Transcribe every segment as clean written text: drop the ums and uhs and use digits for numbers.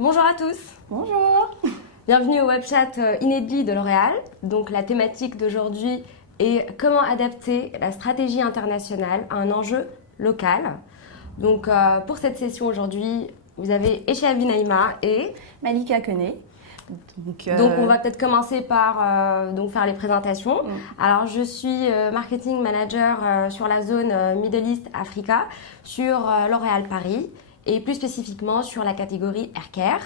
Bonjour à tous. Bonjour. Bienvenue au webchat inédit de L'Oréal. Donc la thématique d'aujourd'hui est comment adapter la stratégie internationale à un enjeu local. Donc pour cette session aujourd'hui, vous avez Echavi Naïma et Malika Koné. Donc on va peut-être commencer par faire les présentations. Alors je suis marketing manager sur la zone Middle East Africa sur L'Oréal Paris et plus spécifiquement sur la catégorie Hair Care.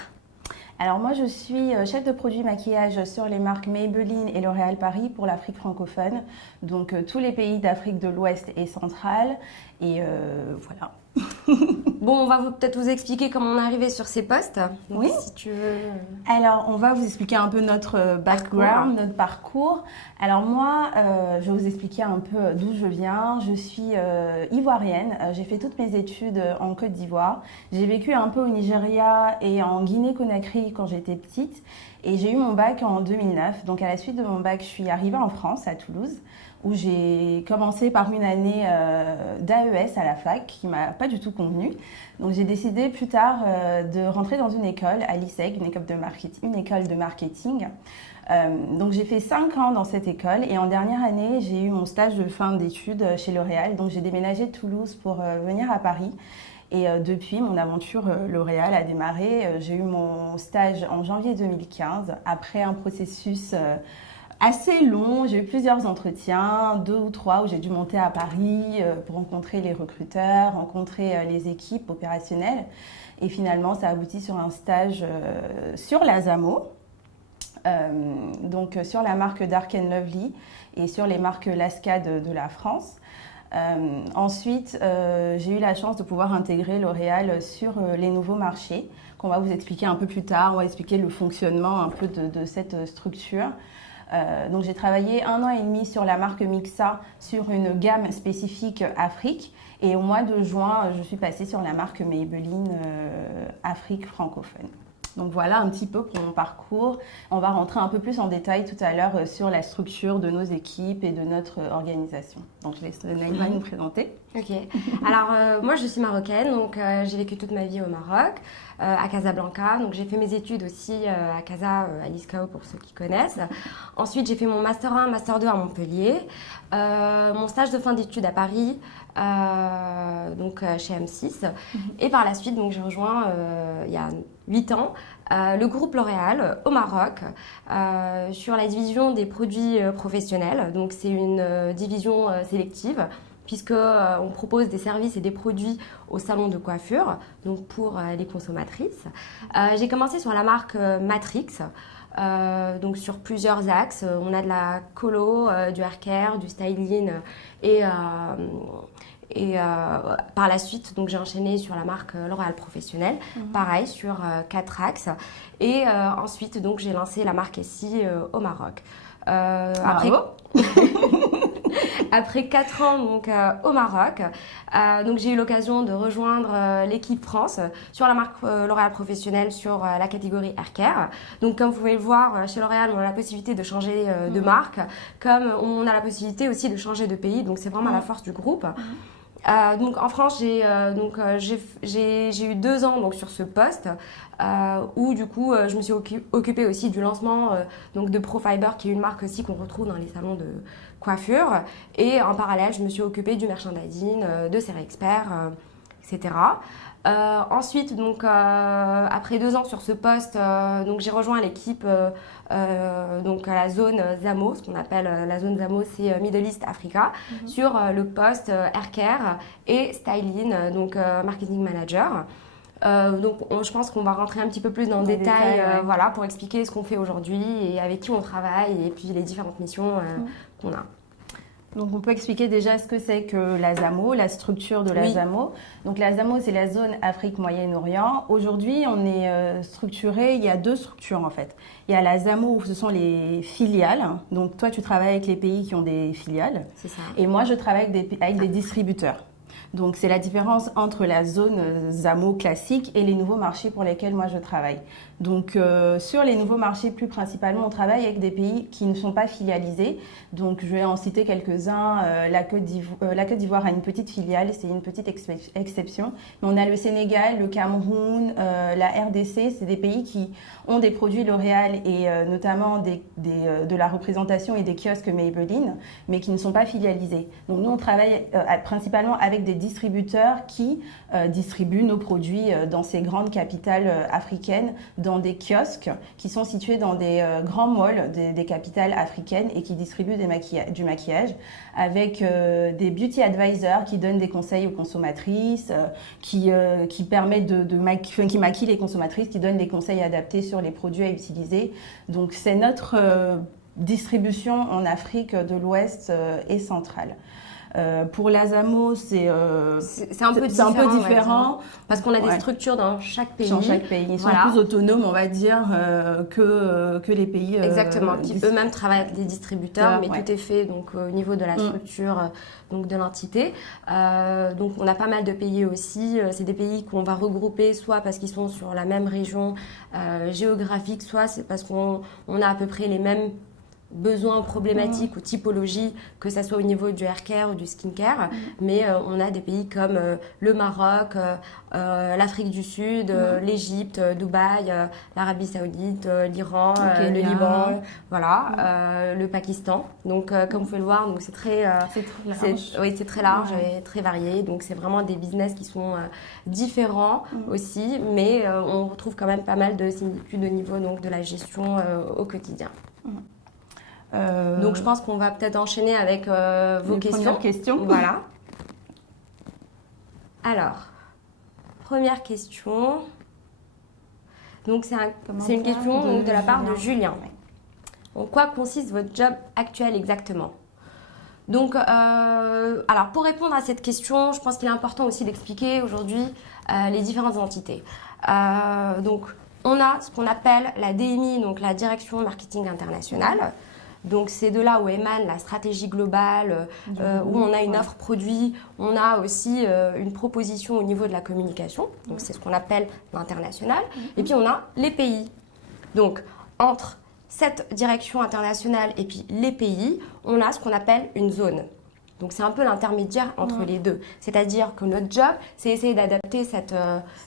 Alors moi je suis chef de produit maquillage sur les marques Maybelline et L'Oréal Paris pour l'Afrique francophone. Donc tous les pays d'Afrique de l'Ouest et centrale. Et voilà. Bon, on va peut-être vous expliquer comment on est arrivé sur ces postes. Donc, oui. Si tu veux. Alors, on va vous expliquer un peu notre background, notre parcours. Alors moi, je vais vous expliquer un peu d'où je viens. Je suis ivoirienne. J'ai fait toutes mes études en Côte d'Ivoire. J'ai vécu un peu au Nigeria et en Guinée-Conakry quand j'étais petite. Et j'ai eu mon bac en 2009. Donc à la suite de mon bac, je suis arrivée en France, à Toulouse, où j'ai commencé par une année d'AES à la fac qui m'a pas du tout convenu. Donc j'ai décidé plus tard de rentrer dans une école à l'ISEG, une école de marketing. Donc j'ai fait 5 ans dans cette école et en dernière année, j'ai eu mon stage de fin d'études chez L'Oréal. Donc j'ai déménagé de Toulouse pour venir à Paris. Et depuis, mon aventure L'Oréal a démarré. J'ai eu mon stage en janvier 2015, après un processus assez long. J'ai eu plusieurs entretiens, 2 ou 3 où j'ai dû monter à Paris pour rencontrer les recruteurs, rencontrer les équipes opérationnelles. Et finalement, ça aboutit sur un stage sur la Zamo, donc sur la marque Dark & Lovely et sur les marques Lasca de la France. Ensuite, j'ai eu la chance de pouvoir intégrer L'Oréal sur les nouveaux marchés qu'on va vous expliquer un peu plus tard. On va expliquer le fonctionnement un peu de cette structure. Donc j'ai travaillé 1 an et demi sur la marque Mixa sur une gamme spécifique Afrique. Et au mois de juin, je suis passée sur la marque Maybelline Afrique francophone. Donc voilà un petit peu pour mon parcours. On va rentrer un peu plus en détail tout à l'heure sur la structure de nos équipes et de notre organisation. Donc je laisse Naïma nous présenter. Ok. Alors moi je suis marocaine, donc j'ai vécu toute ma vie au Maroc, à Casablanca. Donc j'ai fait mes études aussi à Casa, à l'ISCAO pour ceux qui connaissent. Ensuite j'ai fait mon Master 1, Master 2 à Montpellier. Mon stage de fin d'études à Paris, chez M6. Et par la suite, donc, j'ai rejoint il y a 8 ans le groupe L'Oréal au Maroc sur la division des produits professionnels. Donc c'est une division sélective puisqu'on propose des services et des produits au salon de coiffure, donc pour les consommatrices. J'ai commencé sur la marque Matrix, donc sur plusieurs axes. On a de la colo, du hair care, du styling et par la suite, donc j'ai enchaîné sur la marque L'Oréal Professionnel, pareil sur 4 axes. Et ensuite, donc j'ai lancé la marque Essie au Maroc. Après 4 ans donc, au Maroc, donc j'ai eu l'occasion de rejoindre l'équipe France sur la marque L'Oréal Professionnel sur la catégorie Hair Care. Donc comme vous pouvez le voir, chez L'Oréal, on a la possibilité de changer de marque, comme on a la possibilité aussi de changer de pays. Donc c'est vraiment la force du groupe. Donc en France, j'ai eu 2 ans donc, sur ce poste où du coup je me suis occupée aussi du lancement donc, de Profiber qui est une marque aussi qu'on retrouve dans les salons de coiffure et en parallèle je me suis occupée du merchandising, de Serexpert, etc. Ensuite, donc, après 2 ans sur ce poste, donc, j'ai rejoint l'équipe donc, à la zone Zamo, ce qu'on appelle la zone Zamo, c'est Middle East Africa, sur le poste Hair Care et Styling, donc Marketing Manager. Donc je pense qu'on va rentrer un petit peu plus dans le détail, voilà, pour expliquer ce qu'on fait aujourd'hui et avec qui on travaille et puis les différentes missions qu'on a. Donc on peut expliquer déjà ce que c'est que la ZAMO, la structure de la ZAMO. Donc la ZAMO, c'est la zone Afrique Moyen-Orient. Aujourd'hui, on est structuré, il y a 2 structures en fait. Il y a la ZAMO où ce sont les filiales. Donc toi, tu travailles avec les pays qui ont des filiales. C'est ça. Et moi, je travaille avec des distributeurs. Donc, c'est la différence entre la zone ZAMO classique et les nouveaux marchés pour lesquels moi je travaille. Donc, sur les nouveaux marchés, plus principalement, on travaille avec des pays qui ne sont pas filialisés. Donc, je vais en citer quelques-uns. La Côte d'Ivoire a une petite filiale, c'est une petite exception. Mais on a le Sénégal, le Cameroun, la RDC, c'est des pays qui ont des produits L'Oréal et notamment de la représentation et des kiosques Maybelline, mais qui ne sont pas filialisés. Donc, nous, on travaille principalement avec des distributeurs qui distribuent nos produits dans ces grandes capitales africaines, dans des kiosques qui sont situés dans des grands malls des capitales africaines et qui distribuent du maquillage avec des beauty advisors qui donnent des conseils aux consommatrices, qui permettent qui maquillent les consommatrices, qui donnent des conseils adaptés sur les produits à utiliser. Donc c'est notre distribution en Afrique de l'Ouest et centrale. Pour la ZAMO, c'est un peu différent parce qu'on a des structures dans chaque pays. Dans chaque pays. Ils sont plus autonomes, on va dire, que les pays. Exactement, qui eux-mêmes travaillent avec des distributeurs, mais tout est fait donc, au niveau de la structure donc, de l'entité. Donc on a pas mal de pays aussi. C'est des pays qu'on va regrouper soit parce qu'ils sont sur la même région géographique, soit c'est parce qu'on a à peu près les mêmes besoins problématiques ou typologies, que ce soit au niveau du haircare ou du skincare, mais on a des pays comme le Maroc, l'Afrique du Sud, l'Égypte, Dubaï, l'Arabie Saoudite, l'Iran, le Liban, voilà, le Pakistan. Donc comme vous pouvez le voir, donc c'est très large. Oui, c'est très large et très varié. Donc c'est vraiment des business qui sont différents aussi, mais on retrouve quand même pas mal de similitudes au niveau donc de la gestion au quotidien. Donc je pense qu'on va peut-être enchaîner avec vos questions. Voilà. Alors, première question. Donc c'est une question donc, de la part de Julien. En quoi consiste votre job actuel exactement? Donc, alors pour répondre à cette question, je pense qu'il est important aussi d'expliquer aujourd'hui les différentes entités. Donc, on a ce qu'on appelle la DMI, donc la Direction Marketing Internationale. Donc, c'est de là où émane la stratégie globale, où on a une offre produit. On a aussi une proposition au niveau de la communication. Donc, c'est ce qu'on appelle l'international. Et puis, on a les pays. Donc, entre cette direction internationale et puis les pays, on a ce qu'on appelle une zone. Donc, c'est un peu l'intermédiaire entre les deux. C'est-à-dire que notre job, c'est essayer d'adapter cette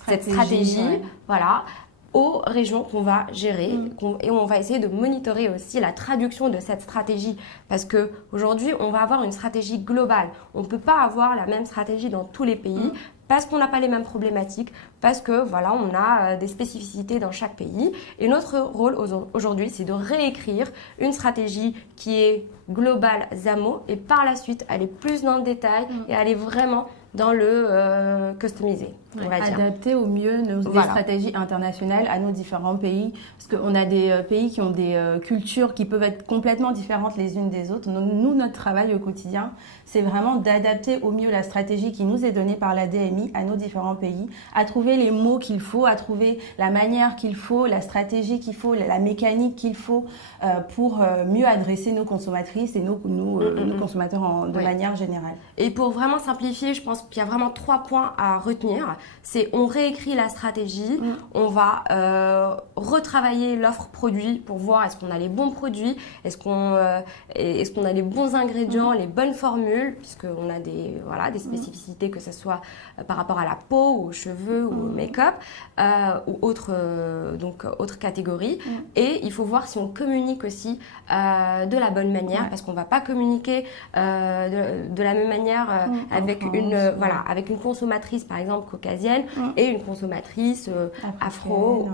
stratégie, voilà, aux régions qu'on va gérer et on va essayer de monitorer aussi la traduction de cette stratégie parce qu'aujourd'hui, on va avoir une stratégie globale. On ne peut pas avoir la même stratégie dans tous les pays parce qu'on n'a pas les mêmes problématiques, parce que voilà, on a des spécificités dans chaque pays. Et notre rôle aujourd'hui, c'est de réécrire une stratégie qui est globale ZAMO et par la suite aller plus dans le détail et aller vraiment dans le customiser, on va dire. Adapter au mieux nos stratégies internationales à nos différents pays. Parce qu'on a des pays qui ont des cultures qui peuvent être complètement différentes les unes des autres. Nous, notre travail au quotidien, c'est vraiment d'adapter au mieux la stratégie qui nous est donnée par la DMI à nos différents pays, à trouver les mots qu'il faut, à trouver la manière qu'il faut, la stratégie qu'il faut, la mécanique qu'il faut pour mieux adresser nos consommatrices et nos consommateurs de manière générale. Et pour vraiment simplifier, je pense qu'il y a vraiment 3 points à retenir. C'est on réécrit la stratégie, on va retravailler l'offre produit pour voir est-ce qu'on a les bons produits, est-ce qu'on a les bons ingrédients, les bonnes formules, puisqu'on a des spécificités, que ce soit par rapport à la peau, aux cheveux ou au make-up ou autres catégories. Et il faut voir si on communique aussi de la bonne manière, parce qu'on ne va pas communiquer de la même manière avec une consommatrice par exemple caucasienne et une consommatrice afro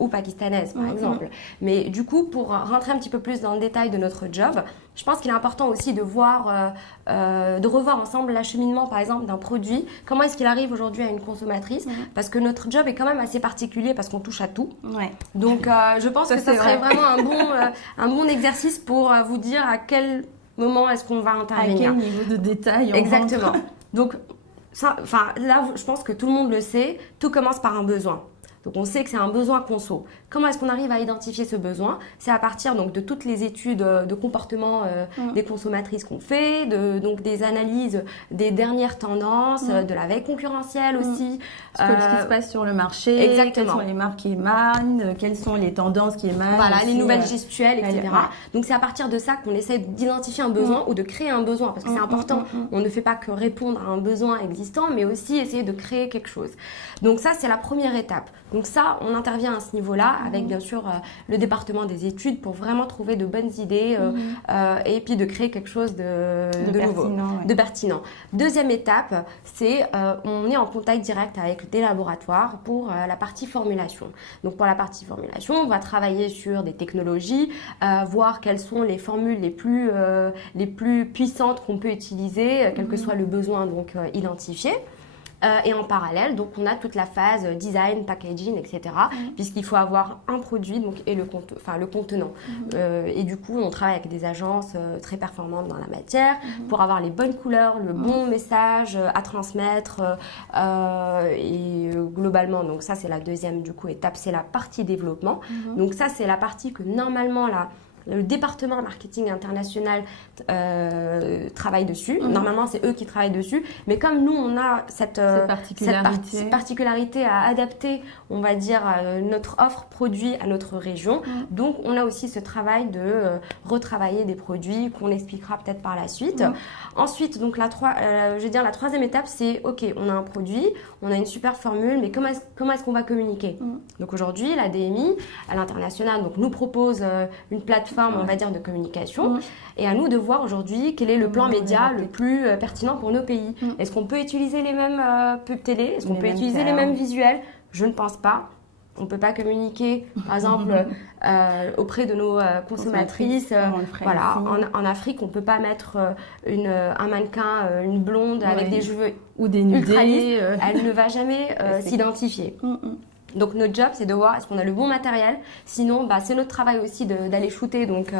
ou pakistanaise par exemple. Mais du coup, pour rentrer un petit peu plus dans le détail de notre job, je pense qu'il est important aussi de voir, de revoir ensemble l'acheminement par exemple d'un produit. Comment est-ce qu'il arrive aujourd'hui à une consommatrice? Parce que notre job est quand même assez particulier parce qu'on touche à tout. Donc je pense que ça serait vraiment un bon exercice pour vous dire à quel moment est-ce qu'on va intervenir. À quel niveau de détail on Exactement. Donc là, je pense que tout le monde le sait, tout commence par un besoin. Donc on sait que c'est un besoin conso. Comment est-ce qu'on arrive à identifier ce besoin? C'est à partir donc de toutes les études de comportement des consommatrices qu'on fait, donc des analyses des dernières tendances, de la veille concurrentielle aussi. Ce qui se passe sur le marché, exactement. Quelles sont les marques qui émanent, quelles sont les tendances qui émanent. Voilà, aussi, les nouvelles gestuelles, etc. Ouais. Donc c'est à partir de ça qu'on essaie d'identifier un besoin ou de créer un besoin, parce que c'est important. On ne fait pas que répondre à un besoin existant, mais aussi essayer de créer quelque chose. Donc ça, c'est la première étape. Donc ça, on intervient à ce niveau-là avec bien sûr le département des études pour vraiment trouver de bonnes idées et puis de créer quelque chose de nouveau, de pertinent. Deuxième étape, c'est on est en contact direct avec des laboratoires pour la partie formulation. Donc pour la partie formulation, on va travailler sur des technologies, voir quelles sont les formules les plus puissantes qu'on peut utiliser, quel que soit le besoin donc identifié. Et en parallèle, donc on a toute la phase design, packaging, etc. Puisqu'il faut avoir un produit donc, et le contenant. Et du coup, on travaille avec des agences très performantes dans la matière pour avoir les bonnes couleurs, le bon message à transmettre. Et globalement, donc ça c'est la deuxième du coup étape, c'est la partie développement. Donc ça c'est la partie que normalement le département marketing international travaille dessus. Normalement, c'est eux qui travaillent dessus. Mais comme nous, on a cette particularité à adapter, on va dire, notre offre produit à notre région. Donc, on a aussi ce travail de retravailler des produits qu'on expliquera peut-être par la suite. Ensuite, donc, la troisième étape, c'est OK, on a un produit, on a une super formule, mais comment est-ce qu'on va communiquer? Donc, aujourd'hui, la DMI, à l'international, donc, nous propose une plateforme, on va dire, de communication. Et à nous de voir aujourd'hui quel est le plan média le plus pertinent pour nos pays. Est-ce qu'on peut utiliser les mêmes pubs télé? Est-ce qu'on peut utiliser les mêmes visuels? Je ne pense pas. On ne peut pas communiquer, par exemple, auprès de nos consommatrices. Voilà, en Afrique, on ne peut pas mettre un mannequin, une blonde avec des cheveux ou des nudés. Elle ne va jamais s'identifier. Donc notre job, c'est de voir est-ce qu'on a le bon matériel. Sinon, c'est notre travail aussi d'aller shooter donc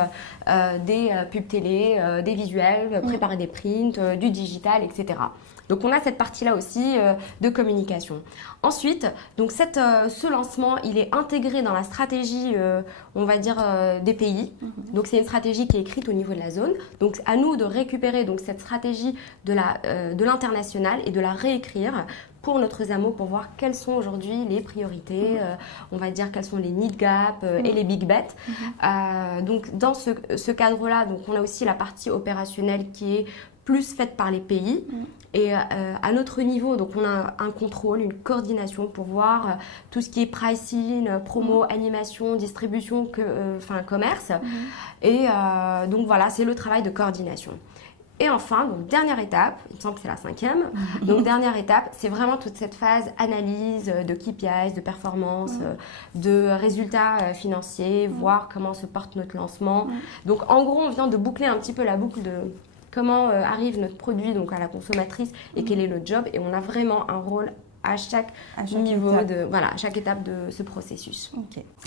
des pubs télé, des visuels, préparer des prints, du digital, etc. Donc on a cette partie-là aussi de communication. Ensuite, donc ce lancement, il est intégré dans la stratégie, on va dire, des pays. Donc c'est une stratégie qui est écrite au niveau de la zone. Donc à nous de récupérer donc cette stratégie de l'international et de la réécrire pour notre ZAMO, pour voir quelles sont aujourd'hui les priorités, on va dire quels sont les need gaps et les big bets. Donc dans ce cadre-là, donc on a aussi la partie opérationnelle qui est plus faite par les pays. Et à notre niveau, donc on a un contrôle, une coordination pour voir tout ce qui est pricing, promo, animation, distribution, commerce. Et donc voilà, c'est le travail de coordination. Et enfin, donc dernière étape, il me semble que c'est la 5e, donc dernière étape, c'est vraiment toute cette phase analyse de KPIs, de performance, de résultats financiers, voir comment se porte notre lancement. Donc en gros, on vient de boucler un petit peu la boucle de comment arrive notre produit donc à la consommatrice et quel est le job. Et on a vraiment un rôle à chaque niveau à chaque étape de ce processus.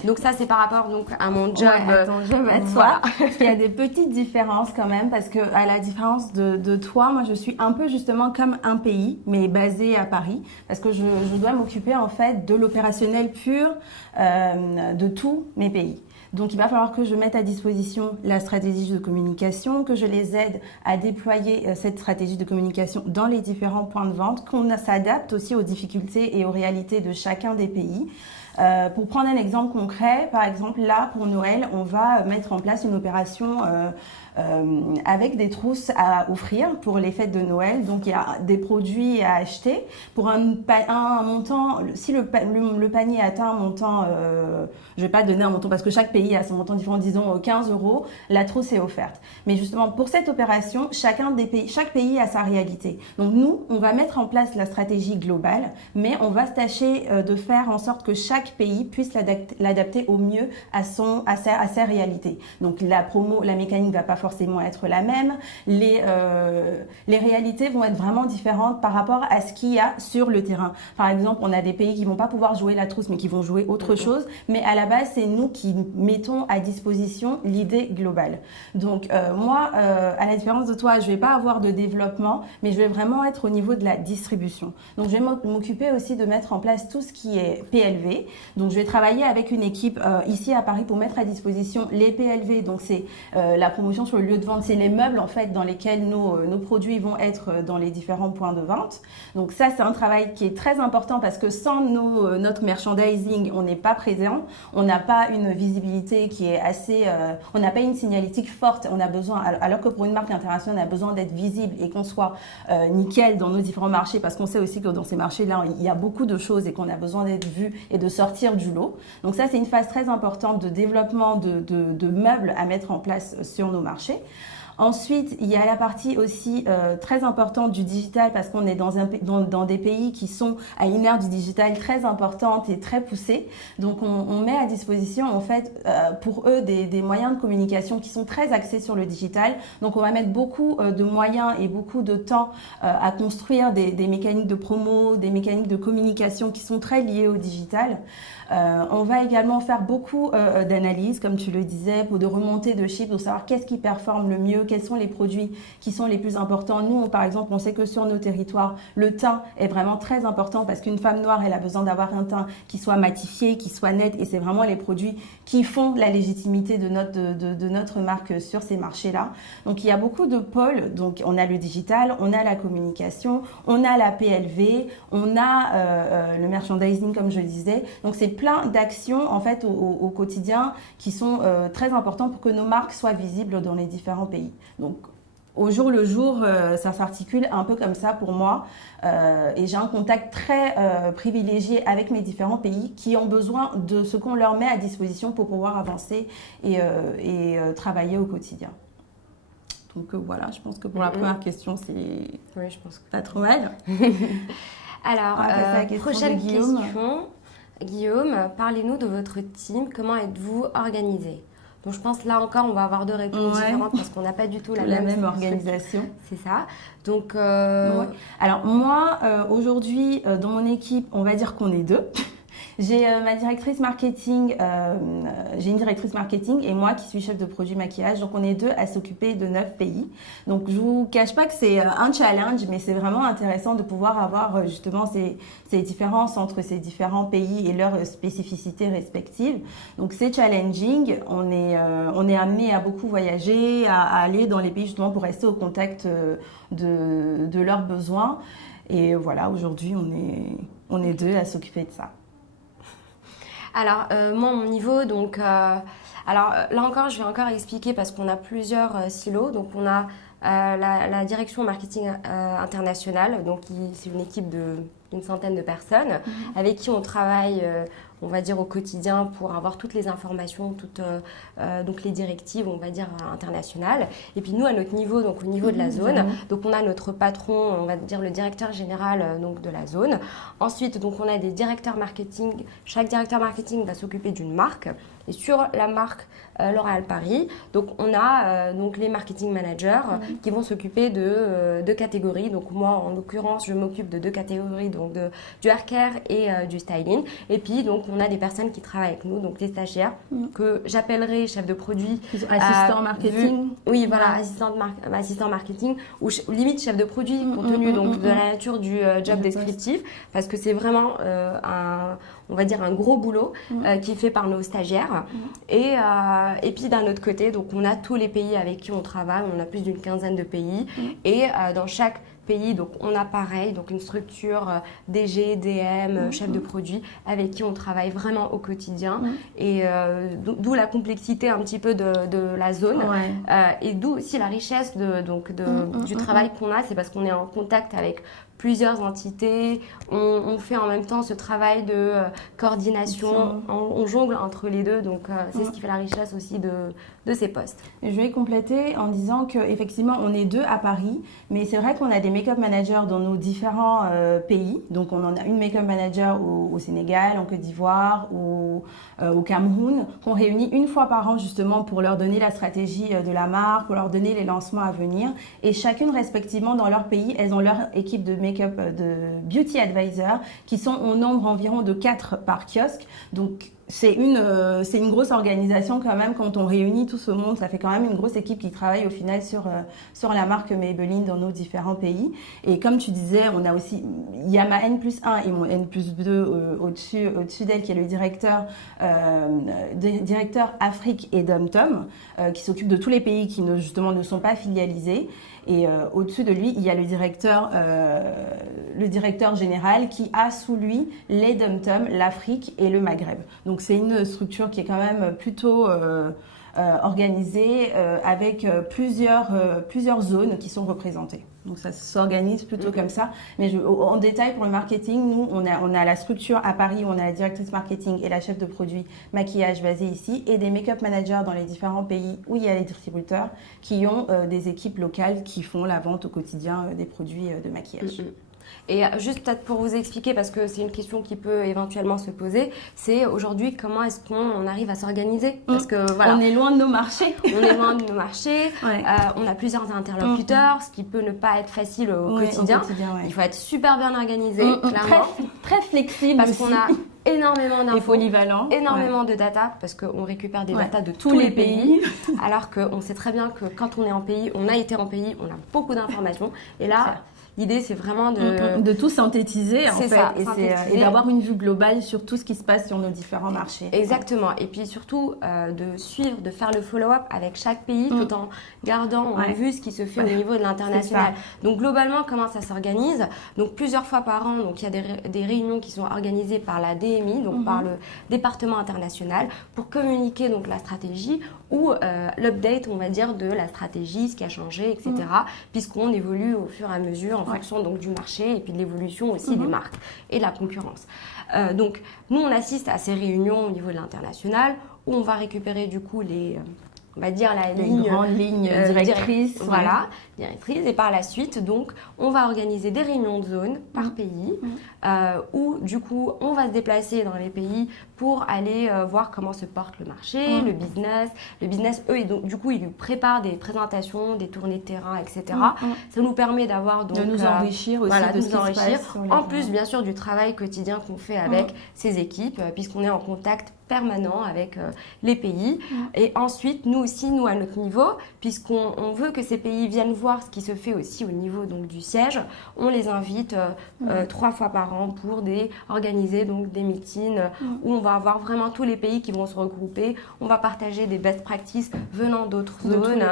Donc ça c'est par rapport donc à mon job. À ton job à toi. Il y a des petites différences quand même parce que à la différence de toi, moi je suis un peu justement comme un pays mais basé à Paris parce que je dois m'occuper en fait de l'opérationnel pur de tous mes pays. Donc, il va falloir que je mette à disposition la stratégie de communication, que je les aide à déployer cette stratégie de communication dans les différents points de vente, qu'on s'adapte aussi aux difficultés et aux réalités de chacun des pays. Pour prendre un exemple concret, par exemple, là, pour Noël, on va mettre en place une opération avec des trousses à offrir pour les fêtes de Noël. Donc, il y a des produits à acheter pour un montant. Si le panier atteint un montant, je ne vais pas donner un montant parce que chaque pays a son montant différent, disons 15 €, la trousse est offerte. Mais justement, pour cette opération, chaque pays a sa réalité. Donc, nous, on va mettre en place la stratégie globale, mais on va se tâcher de faire en sorte que chaque pays puisse l'adapter au mieux à sa réalité. Donc, la mécanique ne va pas forcément être la même. Les réalités vont être vraiment différentes par rapport à ce qu'il y a sur le terrain. Par exemple, on a des pays qui vont pas pouvoir jouer la trousse, mais qui vont jouer autre chose. Mais à la base, c'est nous qui mettons à disposition l'idée globale. Donc, moi, à la différence de toi, je vais pas avoir de développement, mais je vais vraiment être au niveau de la distribution. Donc, je vais m'occuper aussi de mettre en place tout ce qui est PLV. Donc, je vais travailler avec une équipe ici à Paris pour mettre à disposition les PLV. Donc, c'est la promotion sur le lieu de vente. C'est les meubles, en fait, dans lesquels nos produits vont être dans les différents points de vente. Donc, ça, c'est un travail qui est très important parce que sans notre merchandising, on n'est pas présent. On n'a pas une visibilité qui est assez... on n'a pas une signalétique forte. On a besoin, alors que pour une marque internationale, on a besoin d'être visible et qu'on soit nickel dans nos différents marchés parce qu'on sait aussi que dans ces marchés-là, il y a beaucoup de choses et qu'on a besoin d'être vu et de sortir du lot. Donc ça, c'est une phase très importante de développement de meubles à mettre en place sur nos marchés. Ensuite, il y a la partie aussi très importante du digital parce qu'on est dans des pays qui sont à une ère du digital très importante et très poussée. Donc, on met à disposition en fait pour eux des moyens de communication qui sont très axés sur le digital. Donc, on va mettre beaucoup de moyens et beaucoup de temps à construire des mécaniques de promo, des mécaniques de communication qui sont très liées au digital. On va également faire beaucoup d'analyses, comme tu le disais, pour de remontées de chiffres, pour savoir qu'est-ce qui performe le mieux, quels sont les produits qui sont les plus importants. Nous, par exemple, on sait que sur nos territoires, le teint est vraiment très important parce qu'une femme noire, elle a besoin d'avoir un teint qui soit matifié, qui soit net, et c'est vraiment les produits qui font la légitimité de notre marque sur ces marchés-là. Donc, il y a beaucoup de pôles. Donc, on a le digital, on a la communication, on a la PLV, on a le merchandising, comme je le disais. Donc, c'est plein d'actions en fait au quotidien qui sont très importantes pour que nos marques soient visibles dans les différents pays. Donc au jour le jour, ça s'articule un peu comme ça pour moi et j'ai un contact très privilégié avec mes différents pays qui ont besoin de ce qu'on leur met à disposition pour pouvoir avancer et travailler au quotidien. Donc voilà, je pense que pour la première question, c'est oui, je pense que pas trop mal. Alors, prochaine question. Guillaume, parlez-nous de votre team. Comment êtes-vous organisé? Donc, je pense là encore, on va avoir deux réponses différentes parce qu'on n'a pas du tout la même organisation. C'est ça. Donc, Alors, moi, aujourd'hui, dans mon équipe, on va dire qu'on est deux. J'ai ma directrice marketing, j'ai une directrice marketing et moi qui suis chef de produit maquillage. Donc, on est deux à s'occuper de 9 pays. Donc, je vous cache pas que c'est un challenge, mais c'est vraiment intéressant de pouvoir avoir justement ces différences entre ces différents pays et leurs spécificités respectives. Donc, c'est challenging. On est amené à beaucoup voyager, à aller dans les pays justement pour rester au contact de leurs besoins. Et voilà, aujourd'hui, on est deux à s'occuper de ça. Alors, moi, mon niveau, donc, alors là encore, je vais encore expliquer parce qu'on a plusieurs silos. Donc, on a la direction marketing internationale, donc c'est une équipe d'une centaine de personnes avec qui on travaille, on va dire au quotidien pour avoir toutes les informations, donc les directives, on va dire internationales. Et puis nous, à notre niveau, donc au niveau de la zone, donc on a notre patron, on va dire le directeur général donc de la zone. Ensuite, donc on a des directeurs marketing. Chaque directeur marketing va s'occuper d'une marque. Et sur la marque L'Oréal Paris, donc on a donc les marketing managers qui vont s'occuper de deux catégories. Donc moi, en l'occurrence, je m'occupe de deux catégories, donc du hair care et du styling. Et puis donc on a des personnes qui travaillent avec nous, donc des stagiaires que j'appellerai chef de produit, assistant marketing. Oui, voilà, assistant marketing ou limite chef de produit compte tenu donc de la nature du job descriptif, parce que c'est vraiment on va dire un gros boulot qui est fait par nos stagiaires. Et puis d'un autre côté, donc on a tous les pays avec qui on travaille, on a plus d'une quinzaine de pays. Et dans chaque pays, donc on a pareil, donc une structure DG, DM, chef de produit, avec qui on travaille vraiment au quotidien. Et d'où la complexité un petit peu de la zone. Et d'où aussi la richesse du travail qu'on a, c'est parce qu'on est en contact avec plusieurs entités, on fait en même temps ce travail de coordination, on jongle entre les deux, donc c'est ce qui fait la richesse aussi de ces postes. Je vais compléter en disant qu'effectivement on est deux à Paris, mais c'est vrai qu'on a des make-up managers dans nos différents pays, donc on en a une make-up manager au Sénégal, en Côte d'Ivoire, au Cameroun, qu'on réunit une fois par an justement pour leur donner la stratégie de la marque, pour leur donner les lancements à venir, et chacune respectivement dans leur pays, elles ont leur équipe de make-up de beauty advisor qui sont au nombre environ de 4 par kiosque. Donc c'est une grosse organisation quand même. Quand on réunit tout ce monde, ça fait quand même une grosse équipe qui travaille au final sur la marque Maybelline dans nos différents pays. Et comme tu disais, on a aussi, il y a ma N+1 et mon N+2 au-dessus d'elle, qui est le directeur Afrique et Dom-Tom, qui s'occupe de tous les pays qui justement ne sont pas filialisés. Et au-dessus de lui, il y a le directeur général qui a sous lui les Dom-Tom, l'Afrique et le Maghreb. Donc c'est une structure qui est quand même plutôt organisée avec plusieurs zones qui sont représentées. Donc ça s'organise plutôt comme ça. Mais en détail pour le marketing, nous on a la structure à Paris, on a la directrice marketing et la chef de produit maquillage basée ici et des make-up managers dans les différents pays où il y a les distributeurs qui ont des équipes locales qui font la vente au quotidien des produits de maquillage. Et juste peut-être pour vous expliquer, parce que c'est une question qui peut éventuellement se poser, c'est aujourd'hui comment est-ce qu'on arrive à s'organiser? Parce que voilà, on est loin de nos marchés. On est loin de nos marchés, ouais. On a plusieurs interlocuteurs, ce qui peut ne pas être facile au quotidien. Ouais. Il faut être super bien organisé, clairement. Très flexible parce aussi. qu'on a énormément d'infos, polyvalent, énormément de data, parce qu'on récupère des data de tous les pays, alors qu'on sait très bien que quand on est en pays, on a été en pays, on a beaucoup d'informations. Et là, l'idée, c'est vraiment de tout synthétiser, en fait, ça, et d'avoir une vue globale sur tout ce qui se passe sur nos différents marchés. Exactement. Et puis surtout, de suivre, de faire le follow-up avec chaque pays, tout en gardant en vue ce qui se fait au niveau de l'international. Donc globalement, comment ça s'organise? Donc plusieurs fois par an, donc il y a des réunions qui sont organisées par la DMI, donc par le département international, pour communiquer donc la stratégie ou l'update, on va dire, de la stratégie, ce qui a changé, etc. Puisqu'on évolue au fur et à mesure en fonction donc, du marché et puis de l'évolution aussi des marques et de la concurrence. Donc, nous, on assiste à ces réunions au niveau de l'international où on va récupérer du coup on va dire les grandes lignes directrices. Voilà, directrices. Et par la suite, donc, on va organiser des réunions de zone par pays où, du coup, on va se déplacer dans les pays pour aller voir comment se porte le marché, le business. Le business, eux, donc, du coup, ils nous préparent des présentations, des tournées de terrain, etc. Ça nous permet d'avoir donc... De nous enrichir aussi de ce nous enrichir. En plus, terrains. bien sûr, du travail quotidien qu'on fait avec ces équipes, puisqu'on est en contact permanent avec les pays. Et ensuite, nous aussi, nous à notre niveau, puisqu'on veut que ces pays viennent voir ce qui se fait aussi au niveau donc, du siège, on les invite 3 fois par an pour organiser donc, des meetings où on va avoir vraiment tous les pays qui vont se regrouper. On va partager des best practices venant d'autres zones.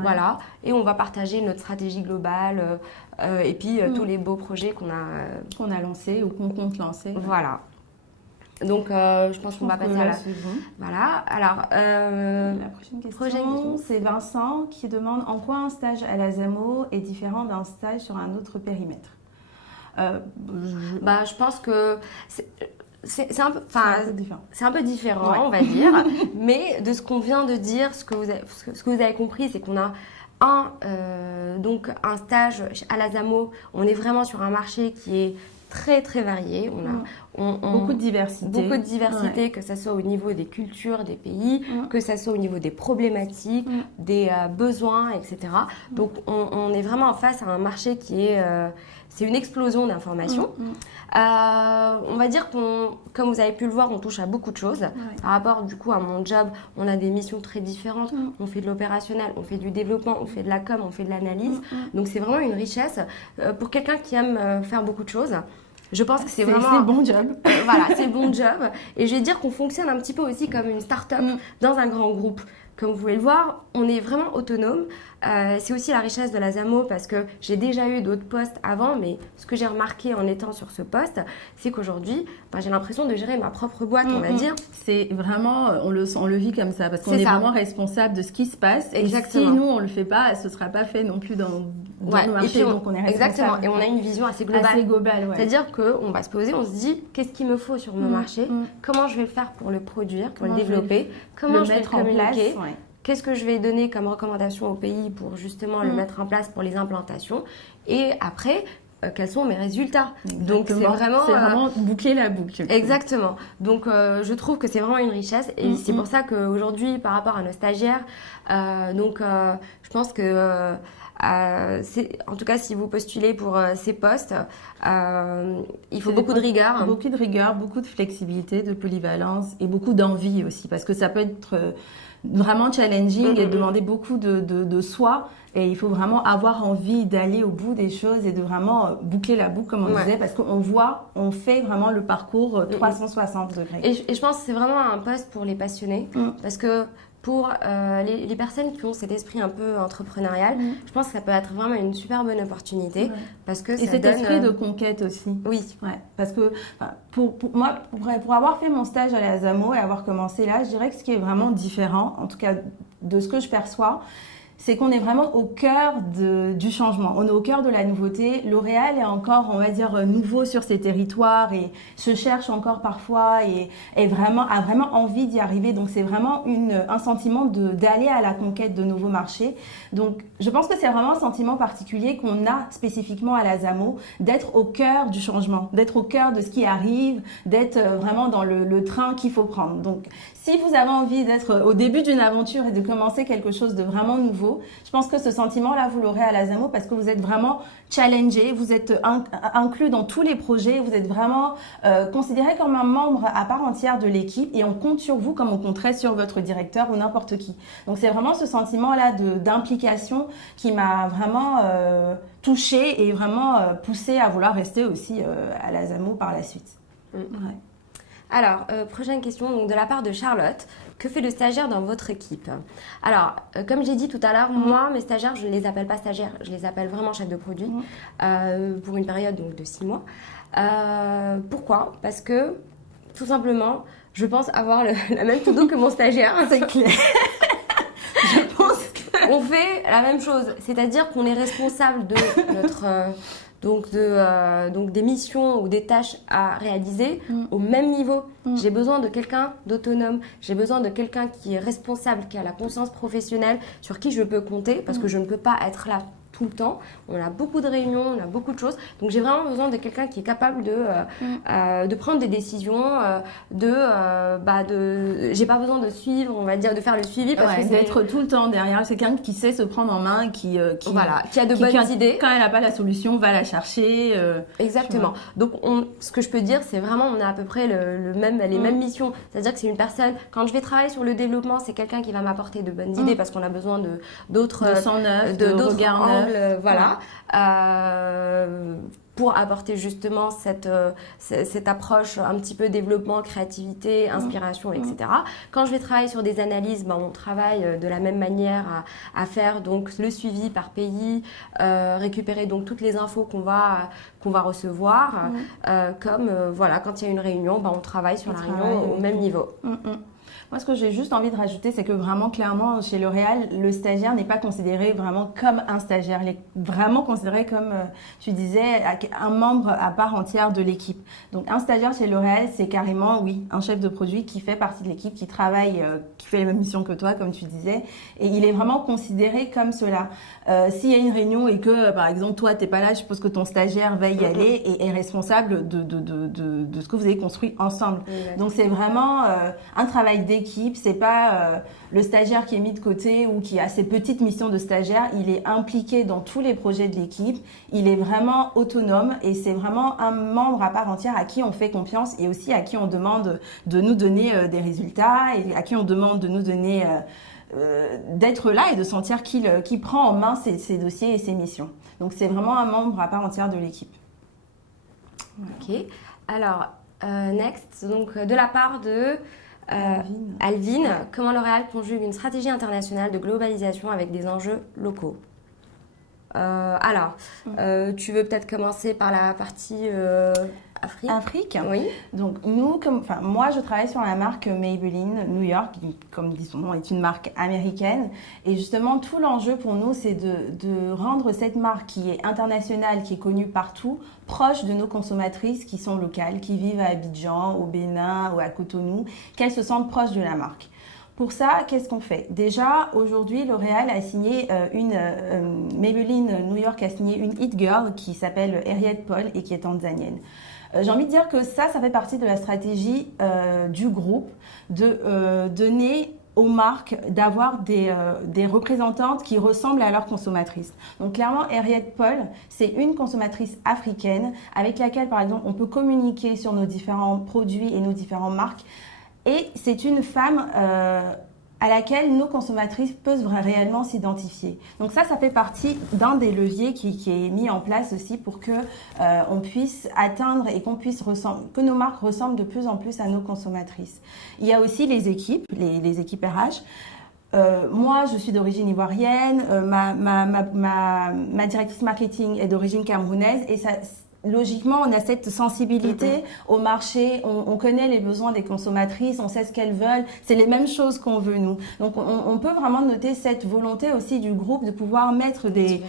Voilà. Et on va partager notre stratégie globale et puis tous les beaux projets qu'on a lancés ou qu'on compte lancer. Voilà. Donc, je pense qu'on va passer à la suivante. Voilà. Alors, la prochaine question, c'est Vincent qui demande en quoi un stage à la ZAMO est différent d'un stage sur un autre périmètre. Je pense que c'est un peu différent, on va dire. Mais de ce qu'on vient de dire, ce que vous avez compris, c'est qu'on a donc un stage à la ZAMO. On est vraiment sur un marché qui est très très varié. On a beaucoup de diversité. Beaucoup de diversité, que ce soit au niveau des cultures des pays, que ce soit au niveau des problématiques, des besoins, etc. Donc on est vraiment en face à un marché qui est... c'est une explosion d'informations. On va dire comme vous avez pu le voir, on touche à beaucoup de choses. Par rapport du coup à mon job, on a des missions très différentes. On fait de l'opérationnel, on fait du développement, on fait de la com, on fait de l'analyse. Donc c'est vraiment une richesse pour quelqu'un qui aime faire beaucoup de choses. Je pense que c'est vraiment... C'est le bon job. Voilà, c'est le bon job. Et je vais dire qu'on fonctionne un petit peu aussi comme une start-up dans un grand groupe. Comme vous pouvez le voir, on est vraiment autonome. C'est aussi la richesse de la ZAMO parce que j'ai déjà eu d'autres postes avant, mais ce que j'ai remarqué en étant sur ce poste, c'est qu'aujourd'hui, j'ai l'impression de gérer ma propre boîte, on va dire. C'est vraiment, on le vit comme ça, parce qu'on est vraiment responsable de ce qui se passe. Exactement. Et si nous, on ne le fait pas, ce ne sera pas fait non plus dans nos marchés, donc on est responsable. Exactement, et on a une vision assez globale. Ouais. C'est-à-dire qu'on va se poser, on se dit, qu'est-ce qu'il me faut sur mon marché? Comment je vais le faire pour le produire, pour le développer? Comment je vais le communiquer? Qu'est-ce que je vais donner comme recommandation au pays pour justement le mettre en place pour les implantations? Et après, quels sont mes résultats? Donc, c'est vraiment boucler la boucle. Exactement. Donc, je trouve que c'est vraiment une richesse. Et c'est pour ça qu'aujourd'hui, par rapport à nos stagiaires, je pense que... En tout cas, si vous postulez pour ces postes, il faut beaucoup de rigueur. Beaucoup de rigueur, beaucoup de flexibilité, de polyvalence et beaucoup d'envie aussi, parce que ça peut être vraiment challenging et demander beaucoup de soi. Et il faut vraiment avoir envie d'aller au bout des choses et de vraiment boucler la boucle, comme on disait, parce on fait vraiment le parcours 360 degrés. Et je pense que c'est vraiment un poste pour les passionnés, parce que pour les personnes qui ont cet esprit un peu entrepreneurial, je pense que ça peut être vraiment une super bonne opportunité. Parce que ça et cet donne, esprit de conquête aussi. Oui. Ouais, parce que pour moi, pour avoir fait mon stage à la ZAMO et avoir commencé là, je dirais que ce qui est vraiment différent, en tout cas de ce que je perçois, c'est qu'on est vraiment au cœur du changement. On est au cœur de la nouveauté. L'Oréal est encore, on va dire, nouveau sur ses territoires et se cherche encore parfois et a vraiment envie d'y arriver. Donc, c'est vraiment un sentiment d'aller à la conquête de nouveaux marchés. Donc, je pense que c'est vraiment un sentiment particulier qu'on a spécifiquement à la ZAMO, d'être au cœur du changement, d'être au cœur de ce qui arrive, d'être vraiment dans le train qu'il faut prendre. Donc, si vous avez envie d'être au début d'une aventure et de commencer quelque chose de vraiment nouveau, je pense que ce sentiment-là, vous l'aurez à la ZAMO parce que vous êtes vraiment challengé, vous êtes inclus dans tous les projets, vous êtes vraiment considéré comme un membre à part entière de l'équipe et on compte sur vous comme on compterait sur votre directeur ou n'importe qui. Donc c'est vraiment ce sentiment-là d'implication qui m'a vraiment touchée et vraiment poussée à vouloir rester aussi à la ZAMO par la suite. Ouais. Alors, prochaine question donc, de la part de Charlotte. Que fait le stagiaire dans votre équipe? Alors, comme j'ai dit tout à l'heure, moi, mes stagiaires, je ne les appelle pas stagiaires, je les appelle vraiment chefs de produit pour une période donc, de 6 mois. Pourquoi? Parce que, tout simplement, je pense avoir la même to-do que mon stagiaire. C'est clair. Je pense qu'on fait la même chose, c'est-à-dire qu'on est responsable de notre... Donc des missions ou des tâches à réaliser au même niveau. J'ai besoin de quelqu'un d'autonome, j'ai besoin de quelqu'un qui est responsable, qui a la conscience professionnelle, sur qui je peux compter, parce que je ne peux pas être là tout le temps. On a beaucoup de réunions, on a beaucoup de choses. Donc j'ai vraiment besoin de quelqu'un qui est capable de prendre des décisions, j'ai pas besoin de suivre, on va dire, de faire le suivi. Parce que d'être tout le temps derrière. C'est quelqu'un qui sait se prendre en main, qui a de bonnes idées. Quand elle n'a pas la solution, va la chercher. Exactement. Donc ce que je peux dire, c'est vraiment, on a à peu près les mêmes missions. C'est-à-dire que c'est une personne, quand je vais travailler sur le développement, c'est quelqu'un qui va m'apporter de bonnes idées parce qu'on a besoin d'autres d'autres angles. Voilà, pour apporter justement cette approche un petit peu développement, créativité, inspiration, etc. Quand je vais travailler sur des analyses, on travaille de la même manière à faire donc le suivi par pays, récupérer donc toutes les infos qu'on va recevoir, comme quand il y a une réunion, on travaille sur la réunion au même niveau. Moi, ce que j'ai juste envie de rajouter, c'est que vraiment, clairement, chez L'Oréal, le stagiaire n'est pas considéré vraiment comme un stagiaire. Il est vraiment considéré comme, tu disais, un membre à part entière de l'équipe. Donc, un stagiaire chez L'Oréal, c'est carrément, oui, un chef de produit qui fait partie de l'équipe, qui travaille, qui fait les mêmes missions que toi, comme tu disais. Et il est vraiment considéré comme cela. S'il y a une réunion et que, par exemple, toi, t'es pas là, je suppose que ton stagiaire va y aller et est responsable de ce que vous avez construit ensemble. Donc, c'est vraiment un travail d'équipe. C'est pas le stagiaire qui est mis de côté ou qui a ses petites missions de stagiaire. Il est impliqué dans tous les projets de l'équipe. Il est vraiment autonome et c'est vraiment un membre à part entière à qui on fait confiance et aussi à qui on demande de nous donner des résultats et à qui on demande de nous donner d'être là et de sentir qu'il prend en main ses dossiers et ses missions. Donc c'est vraiment un membre à part entière de l'équipe. Ok. Alors next, donc de la part de Alvin, comment L'Oréal conjugue une stratégie internationale de globalisation avec des enjeux locaux? Tu veux peut-être commencer par la partie Afrique. Oui. Donc moi, je travaille sur la marque Maybelline New York, qui, comme dit son nom, est une marque américaine. Et justement, tout l'enjeu pour nous, c'est de rendre cette marque qui est internationale, qui est connue partout, proche de nos consommatrices qui sont locales, qui vivent à Abidjan, au Bénin ou à Cotonou, qu'elles se sentent proches de la marque. Pour ça, qu'est-ce qu'on fait? Déjà, aujourd'hui, L'Oréal a signé Maybelline New York a signé une hit girl qui s'appelle Harriet Paul et qui est tanzanienne. J'ai envie de dire que ça fait partie de la stratégie du groupe de donner aux marques d'avoir des représentantes qui ressemblent à leurs consommatrices. Donc clairement, Harriet Paul, c'est une consommatrice africaine avec laquelle, par exemple, on peut communiquer sur nos différents produits et nos différentes marques. Et c'est une femme à laquelle nos consommatrices peuvent réellement s'identifier. Donc ça fait partie d'un des leviers qui est mis en place aussi pour que on puisse atteindre et que nos marques ressemblent de plus en plus à nos consommatrices. Il y a aussi les équipes, les équipes RH. Moi, je suis d'origine ivoirienne, ma directrice marketing est d'origine camerounaise et ça, logiquement, on a cette sensibilité au marché, on connaît les besoins des consommatrices, on sait ce qu'elles veulent, c'est les mêmes choses qu'on veut nous. Donc on peut vraiment noter cette volonté aussi du groupe de pouvoir mettre des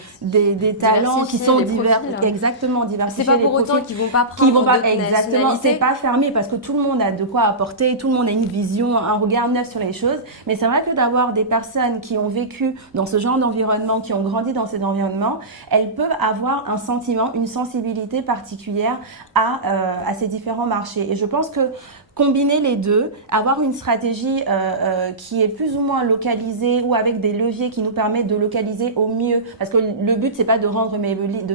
talents qui sont divers, exactement diversifiés. C'est pas pour autant qu'ils vont pas prendre exactement, c'est pas fermé parce que tout le monde a de quoi apporter, tout le monde a une vision, un regard neuf sur les choses, mais c'est vrai que d'avoir des personnes qui ont vécu dans ce genre d'environnement, qui ont grandi dans cet environnement, elles peuvent avoir un sentiment, une sensibilité particulière à ces différents marchés. Et je pense que combiner les deux, avoir une stratégie qui est plus ou moins localisée ou avec des leviers qui nous permettent de localiser au mieux. Parce que le but, c'est pas de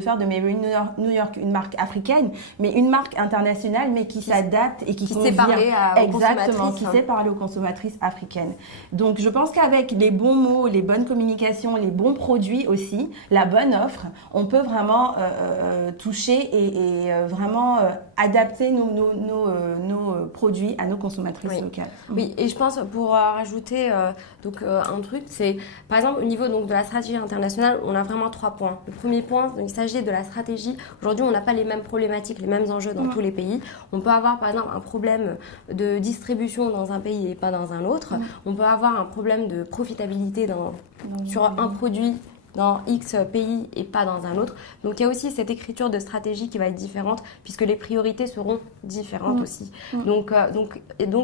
faire de Maybelline New York une marque africaine, mais une marque internationale, mais qui s'adapte et qui sait parler aux exactement, qui sait parler aux consommatrices africaines. Donc, je pense qu'avec les bons mots, les bonnes communications, les bons produits aussi, la bonne offre, on peut vraiment toucher et vraiment adapter nos produits à nos consommatrices locales. Oui, et je pense pour rajouter un truc, c'est par exemple au niveau donc, de la stratégie internationale, on a vraiment 3 points. Le premier point, donc, il s'agit de la stratégie. Aujourd'hui, on n'a pas les mêmes problématiques, les mêmes enjeux dans tous les pays. On peut avoir par exemple un problème de distribution dans un pays et pas dans un autre. On peut avoir un problème de profitabilité sur un produit dans X pays et pas dans un autre. Donc il y a aussi cette écriture de stratégie qui va être différente puisque les priorités seront différentes aussi. Donc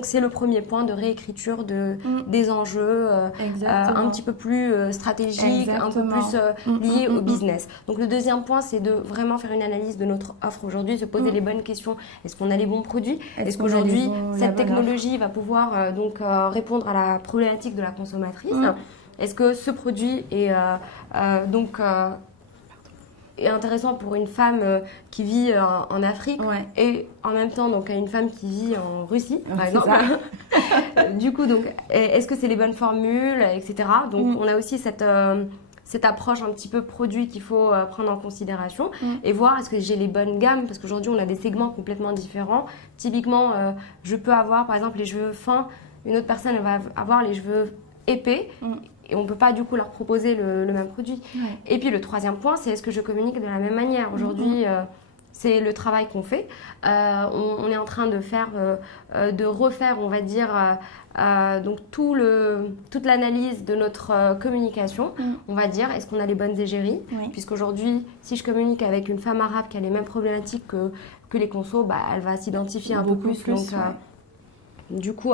c'est le premier point de réécriture des enjeux un petit peu plus stratégiques, un peu plus liés au business. Donc le deuxième point, c'est de vraiment faire une analyse de notre offre aujourd'hui, se poser les bonnes questions. Est-ce qu'on a les bons produits? Est-ce qu'aujourd'hui cette technologie va pouvoir répondre à la problématique de la consommatrice? Est-ce que ce produit est intéressant pour une femme qui vit en Afrique et en même temps donc une femme qui vit en Russie, par exemple. Du coup, donc, est-ce que c'est les bonnes formules, etc. Donc, on a aussi cette approche un petit peu produit qu'il faut prendre en considération et voir est-ce que j'ai les bonnes gammes parce qu'aujourd'hui, on a des segments complètement différents. Typiquement, je peux avoir, par exemple, les cheveux fins. Une autre personne elle va avoir les cheveux épais. Et on ne peut pas du coup leur proposer le même produit. Et puis le troisième point, c'est est-ce que je communique de la même manière? Aujourd'hui, c'est le travail qu'on fait. On est en train de refaire, on va dire, donc toute l'analyse de notre communication. On va dire, est-ce qu'on a les bonnes égéries? Puisqu'aujourd'hui, si je communique avec une femme arabe qui a les mêmes problématiques que les consos, elle va s'identifier un peu plus. Du coup,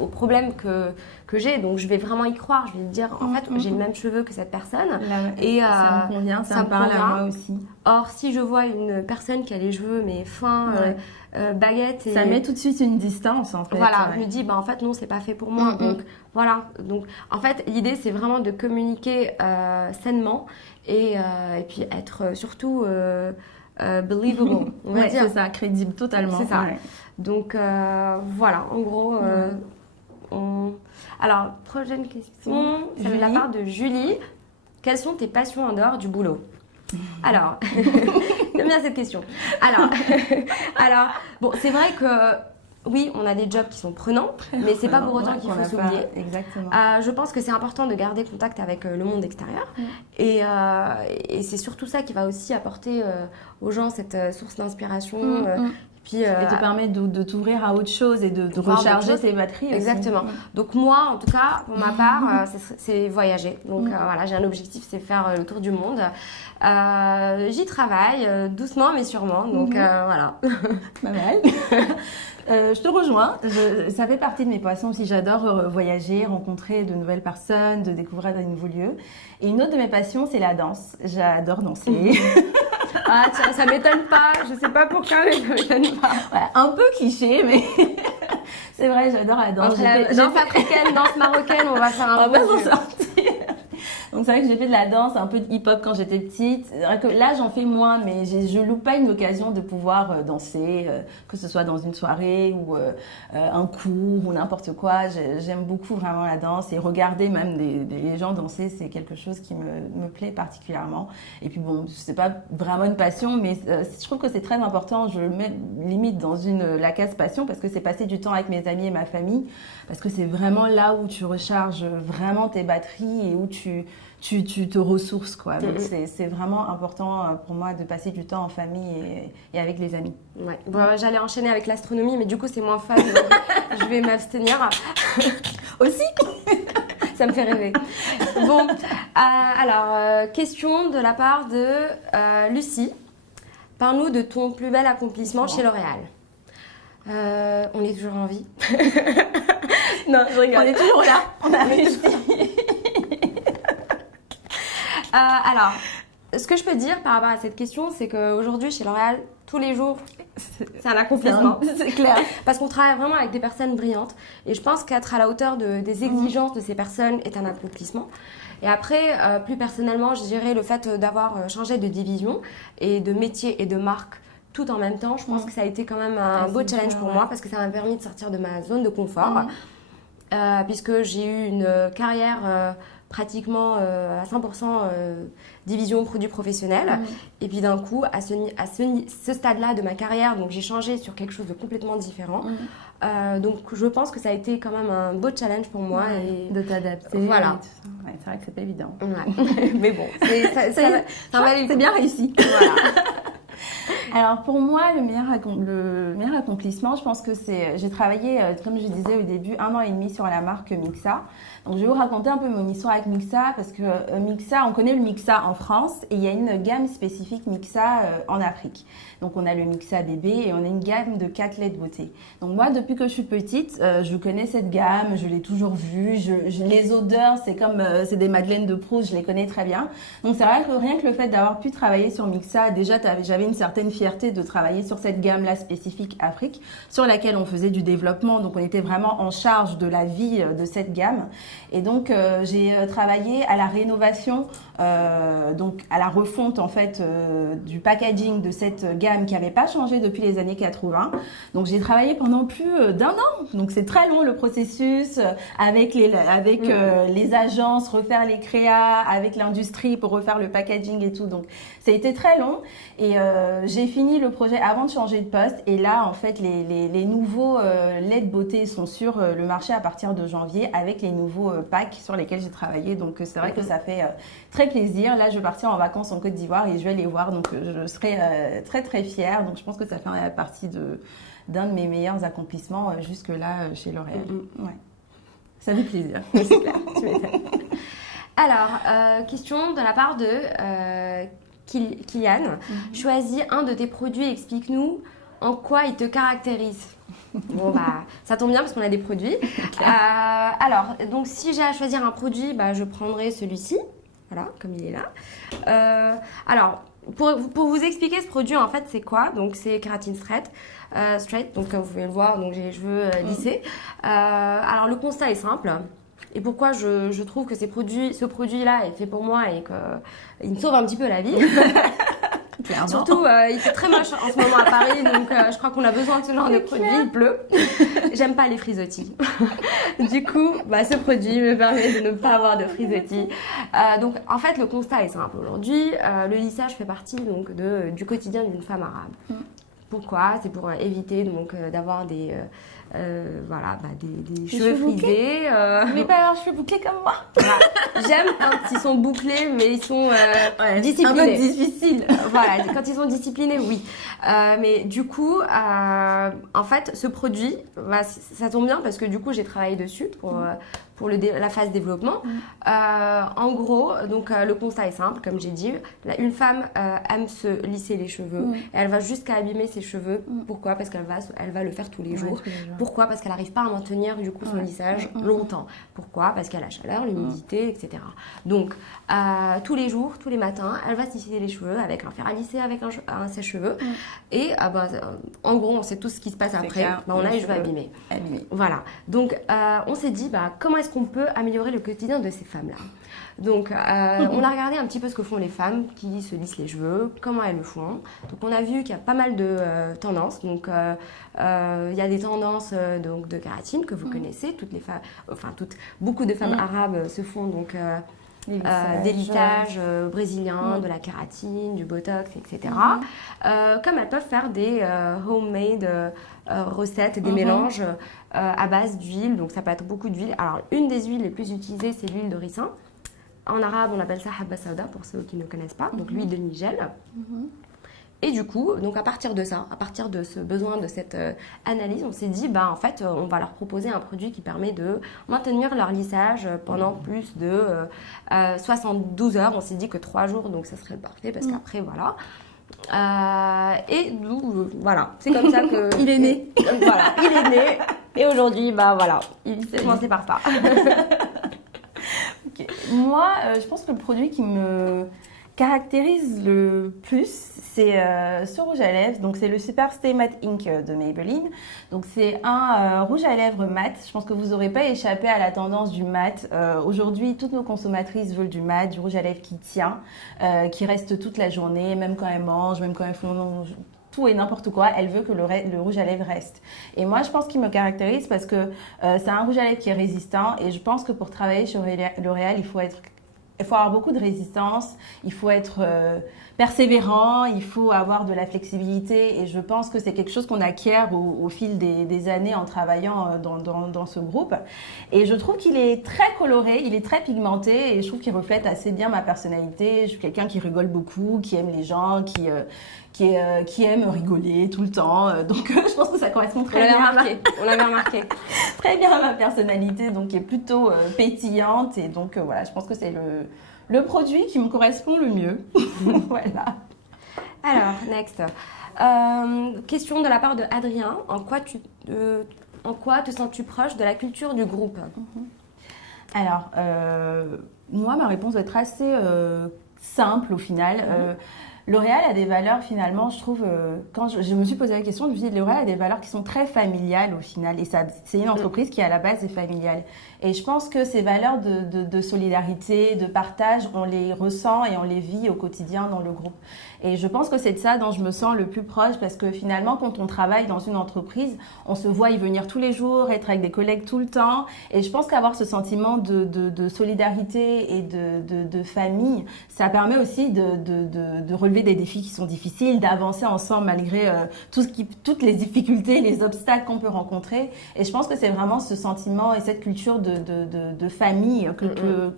au problème que j'ai. Donc, je vais vraiment y croire. Je vais dire, en fait, j'ai le même cheveu que cette personne. Et ça me convient, ça me parle à moi aussi. Or, si je vois une personne qui a les cheveux, mais fins, baguettes... Ça met tout de suite une distance, en fait. Voilà, je me dis, en fait, non, c'est pas fait pour moi. Donc, voilà. Donc, en fait, l'idée, c'est vraiment de communiquer sainement et puis être surtout... believable, on va dire. C'est ça, crédible totalement. C'est ça. Donc voilà, en gros, Alors, prochaine question, c'est de la part de Julie. Quelles sont tes passions en dehors du boulot? Alors, j'aime bien cette question. Alors, bon, c'est vrai que oui, on a des jobs qui sont prenants, mais c'est pas pour autant qu'il faut s'oublier. Exactement. Je pense que c'est important de garder contact avec le monde extérieur. Et c'est surtout ça qui va aussi apporter aux gens cette source d'inspiration. Puis, et te permet de t'ouvrir à autre chose et de recharger tes batteries. Exactement. Aussi. Donc moi, en tout cas, pour ma part, c'est voyager. Donc voilà, j'ai un objectif, c'est faire le tour du monde. J'y travaille doucement mais sûrement. Donc voilà. Pas mal. Je te rejoins. Ça fait partie de mes passions aussi. J'adore voyager, rencontrer de nouvelles personnes, de découvrir de nouveaux lieux. Et une autre de mes passions, c'est la danse. J'adore danser. Ah tiens, ça m'étonne pas. Je sais pas pourquoi, mais ça m'étonne pas. Ouais, un peu cliché, mais C'est vrai, j'adore la danse. Danse africaine, danse marocaine, on va faire un on va s'en sortir. Donc c'est vrai que j'ai fait de la danse, un peu de hip-hop quand j'étais petite. C'est vrai que là, j'en fais moins, mais je loupe pas une occasion de pouvoir danser, que ce soit dans une soirée ou un cours ou n'importe quoi. J'aime beaucoup vraiment la danse et regarder même des gens danser, c'est quelque chose qui me plaît particulièrement. Et puis bon, c'est pas vraiment une passion, mais je trouve que c'est très important. Je le mets limite dans la case passion parce que c'est passer du temps avec mes amis et ma famille, parce que c'est vraiment là où tu recharges vraiment tes batteries et où tu te ressources, quoi. Donc c'est vraiment important pour moi de passer du temps en famille et avec les amis. Ouais. Bon, j'allais enchaîner avec l'astronomie, mais du coup c'est moins fun, donc je vais m'abstenir. Aussi. Ça me fait rêver. Bon, alors, question de la part de Lucie. Parle-nous de ton plus bel accomplissement chez L'Oréal. On est toujours en vie. Non, je rigole. On est toujours là. On a réussi. Alors, ce que je peux dire par rapport à cette question, c'est qu'aujourd'hui, chez L'Oréal, tous les jours, c'est un accomplissement. C'est clair. Parce qu'on travaille vraiment avec des personnes brillantes. Et je pense qu'être à la hauteur des exigences de ces personnes est un accomplissement. Et après, plus personnellement, je dirais le fait d'avoir changé de division et de métier et de marque tout en même temps. Je pense que ça a été quand même un beau challenge pour moi parce que ça m'a permis de sortir de ma zone de confort. Puisque j'ai eu une carrière pratiquement à 100% division produits professionnels. Et puis d'un coup, à ce stade-là de ma carrière, donc j'ai changé sur quelque chose de complètement différent. Donc je pense que ça a été quand même un beau challenge pour moi. Et de t'adapter. Voilà. Ouais, c'est vrai que c'est pas évident. Ouais. Mais bon, c'est bien réussi. Voilà. Alors pour moi, le meilleur accomplissement, je pense que j'ai travaillé, comme je disais au début, 1 an et demi sur la marque Mixa. Donc je vais vous raconter un peu mon histoire avec Mixa parce que Mixa, on connaît le Mixa en France et il y a une gamme spécifique Mixa en Afrique. Donc on a le Mixa bébé et on a une gamme de 4 laits de beauté. Donc moi, depuis que je suis petite, je connais cette gamme, je l'ai toujours vue. Les odeurs, c'est des madeleines de Proust, je les connais très bien. Donc c'est vrai que rien que le fait d'avoir pu travailler sur Mixa, déjà j'avais une certaine fierté de travailler sur cette gamme-là spécifique Afrique, sur laquelle on faisait du développement. Donc on était vraiment en charge de la vie de cette gamme. Et donc j'ai travaillé à la rénovation, donc à la refonte en fait du packaging de cette gamme qui n'avait pas changé depuis les années 80. Donc j'ai travaillé pendant plus d'1 an. Donc c'est très long le processus avec les agences, refaire les créas, avec l'industrie pour refaire le packaging et tout. Donc ça a été très long et j'ai fini le projet avant de changer de poste. Et là en fait les nouveaux laits de beauté sont sur le marché à partir de janvier avec les nouveaux packs sur lesquels j'ai travaillé. Donc c'est vrai que ça fait très plaisir. Là je vais partir en vacances en Côte d'Ivoire et je vais les voir. Donc je serai très très fière. Donc je pense que ça fait partie d'un de mes meilleurs accomplissements jusque-là chez L'Oréal. Ouais. Ça fait plaisir. C'est clair, tu m'étonnes. Alors, question de la part de Kylian. Choisis un de tes produits et explique-nous en quoi il te caractérise. Bon, bah, ça tombe bien parce qu'on a des produits. Alors, donc si j'ai à choisir un produit, bah, je prendrai celui-ci. Voilà, comme il est là. Alors, pour vous expliquer ce produit, en fait, c'est quoi? Donc, c'est Keratin Straight. Donc, comme vous pouvez le voir, donc j'ai les cheveux lissés. Alors, le constat est simple. Et pourquoi je trouve que ce produit-là est fait pour moi et qu'il me sauve un petit peu la vie. Clairement. Surtout, il fait très moche en ce moment à Paris, donc je crois qu'on a besoin de ce genre de produit. Il pleut. J'aime pas les frisottis. Du coup, bah, ce produit me permet de ne pas avoir de frisottis. Donc, en fait, le constat est simple. Aujourd'hui, le lissage fait partie donc, du quotidien d'une femme arabe. Pourquoi? C'est pour éviter donc, d'avoir des cheveux frisés. Mais pas avoir cheveux bouclés comme moi. Voilà. J'aime quand ils sont bouclés, mais ils sont disciplinés. Un peu difficile. Voilà, quand ils sont disciplinés, oui. Mais du coup, en fait, ce produit, ça tombe bien parce que du coup, j'ai travaillé dessus pour la phase développement. En gros, donc le constat est simple, comme j'ai dit. Une femme aime se lisser les cheveux. Et elle va jusqu'à abîmer ses cheveux. Pourquoi? Parce qu'elle va le faire tous les jours. Pourquoi? Parce qu'elle n'arrive pas à maintenir du coup son lissage longtemps. Pourquoi? Parce qu'il y a la chaleur, l'humidité, etc. Donc, tous les jours, tous les matins, elle va se lisser les cheveux avec un fer à lisser, avec un sèche-cheveux. Et en gros, on sait tout ce qui se passe après. On a les cheveux abîmés. Voilà. Donc, on s'est dit, comment est-ce qu'on peut améliorer le quotidien de ces femmes-là? Donc, on a regardé un petit peu ce que font les femmes qui se lissent les cheveux, comment elles le font. Donc, on a vu qu'il y a pas mal de tendances. Donc, il y a des tendances donc, de kératine que vous connaissez. Beaucoup de femmes arabes se font donc des lissages brésiliens, de la kératine, du botox, etc. Comme elles peuvent faire des homemade recettes, des mélanges à base d'huile. Donc, ça peut être beaucoup d'huile. Alors, une des huiles les plus utilisées, c'est l'huile de ricin. En arabe, on appelle ça habba sauda pour ceux qui ne connaissent pas, donc l'huile de nigel. Et du coup, donc à partir de ça, à partir de ce besoin de cette analyse, on s'est dit, en fait, on va leur proposer un produit qui permet de maintenir leur lissage pendant plus de 72 heures. On s'est dit que 3 jours, donc ça serait parfait parce qu'après, voilà. Et nous, voilà, c'est comme ça que... il est né. Voilà, il est né. Et aujourd'hui, voilà, il s'est commencé par ça. Okay. Moi, je pense que le produit qui me caractérise le plus, c'est ce rouge à lèvres. Donc, c'est le Super Stay Matte Ink de Maybelline. Donc, c'est un rouge à lèvres mat. Je pense que vous n'aurez pas échappé à la tendance du mat. Aujourd'hui, toutes nos consommatrices veulent du mat, du rouge à lèvres qui tient, qui reste toute la journée, même quand elles mangent, même quand elles font... tout et n'importe quoi, elle veut que le rouge à lèvres reste. Et moi, je pense qu'il me caractérise parce que c'est un rouge à lèvres qui est résistant et je pense que pour travailler sur L'Oréal, il faut avoir beaucoup de résistance, il faut être persévérant, il faut avoir de la flexibilité et je pense que c'est quelque chose qu'on acquiert au fil des années en travaillant dans ce groupe. Et je trouve qu'il est très coloré, il est très pigmenté et je trouve qu'il reflète assez bien ma personnalité. Je suis quelqu'un qui rigole beaucoup, qui aime les gens, qui aime rigoler tout le temps. Donc, je pense que ça correspond très bien. On l'avait remarqué. Très bien à ma personnalité, donc qui est plutôt pétillante. Et donc, voilà, je pense que c'est le produit qui me correspond le mieux. Voilà. Alors, next. Question de la part de Adrien. En quoi te sens-tu proche de la culture du groupe? Alors, moi, ma réponse va être assez simple au final. L'Oréal a des valeurs finalement, je trouve, quand je me suis posé la question, je me suis dit L'Oréal a des valeurs qui sont très familiales au final et c'est une entreprise qui à la base est familiale. Et je pense que ces valeurs de solidarité, de partage, on les ressent et on les vit au quotidien dans le groupe. Et je pense que c'est de ça dont je me sens le plus proche parce que finalement, quand on travaille dans une entreprise, on se voit y venir tous les jours, être avec des collègues tout le temps. Et je pense qu'avoir ce sentiment de solidarité et de famille, ça permet aussi de relever des défis qui sont difficiles, d'avancer ensemble malgré toutes les difficultés, les obstacles qu'on peut rencontrer. Et je pense que c'est vraiment ce sentiment et cette culture de famille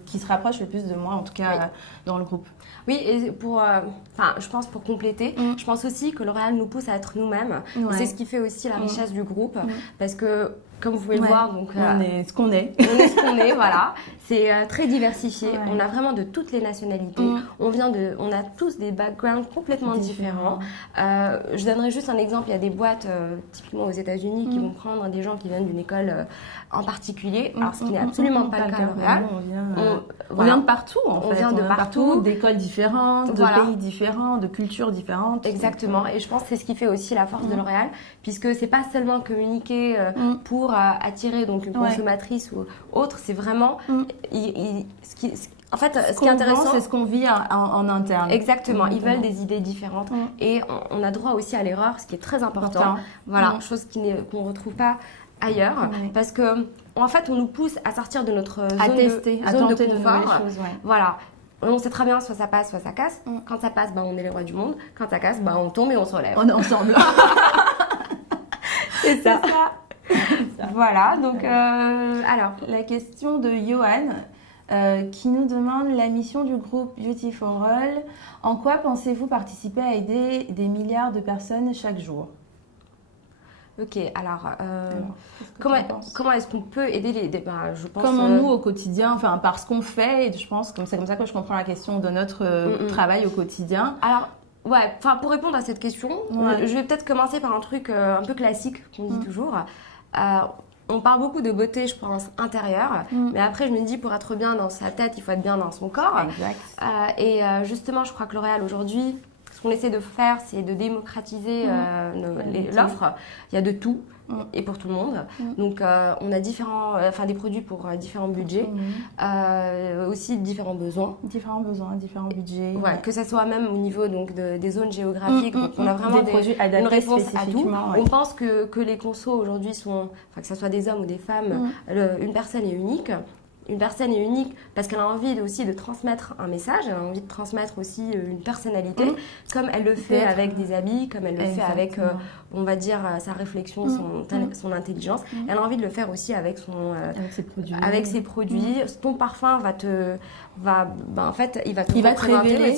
qui se rapproche le plus de moi, en tout cas dans le groupe. Oui, et je pense pour compléter, je pense aussi que L'Oréal nous pousse à être nous-mêmes. Ouais. C'est ce qui fait aussi la richesse du groupe, parce que comme vous pouvez le voir, donc on est ce qu'on est. On est ce qu'on est, voilà. C'est très diversifié. Ouais. On a vraiment de toutes les nationalités. On a tous des backgrounds complètement différents. Je donnerai juste un exemple. Il y a des boîtes, typiquement aux États-Unis, qui vont prendre des gens qui viennent d'une école en particulier. Alors, ce qui n'est absolument pas le cas à L'Oréal. On vient de partout, en fait. On vient de partout, d'écoles différentes, de pays différents, de cultures différentes. Exactement. Et je pense que c'est ce qui fait aussi la force de L'Oréal, puisque c'est pas seulement communiquer pour attirer donc une consommatrice ou autre, c'est vraiment ce qui est intéressant, c'est ce qu'on vit en interne. Exactement, ils veulent des idées différentes et on a droit aussi à l'erreur, ce qui est très important. Voilà, chose qu'on ne retrouve pas ailleurs, parce que en fait, on nous pousse à sortir de notre zone de confort. Voilà. On sait très bien, soit ça passe, soit ça casse. Quand ça passe, on est les rois du monde. Quand ça casse, on tombe et on se relève. On est ensemble. C'est ça. Voilà, donc alors la question de Johan qui nous demande la mission du groupe Beauty for All. En quoi pensez-vous participer à aider des milliards de personnes chaque jour? Ok, alors comment est-ce qu'on peut aider je pense, comment nous au quotidien, par ce qu'on fait, et je pense que c'est comme ça que je comprends la question de notre travail au quotidien. Alors, pour répondre à cette question, je vais peut-être commencer par un truc un peu classique qu'on dit toujours. on parle beaucoup de beauté, je pense, intérieure, mais après, je me dis, pour être bien dans sa tête, il faut être bien dans son corps. Exact. Justement, je crois que L'Oréal, aujourd'hui, ce qu'on essaie de faire, c'est de démocratiser l'offre. Il y a de tout. Et pour tout le monde. Donc, on a des produits pour différents budgets, aussi différents besoins. Différents besoins, différents budgets. Ouais, que ce soit même au niveau donc, des zones géographiques. Donc, on a vraiment des produits adaptés une réponse à tout. Ouais. On pense que les consos aujourd'hui sont, que ce soit des hommes ou des femmes, une personne est unique. Une personne est unique parce qu'elle a envie aussi de transmettre un message, elle a envie de transmettre aussi une personnalité, comme elle le fait avec des habits, comme elle le fait avec, on va dire, sa réflexion, son intelligence. Elle a envie de le faire aussi avec ses produits. Ton parfum en fait, il va te révéler,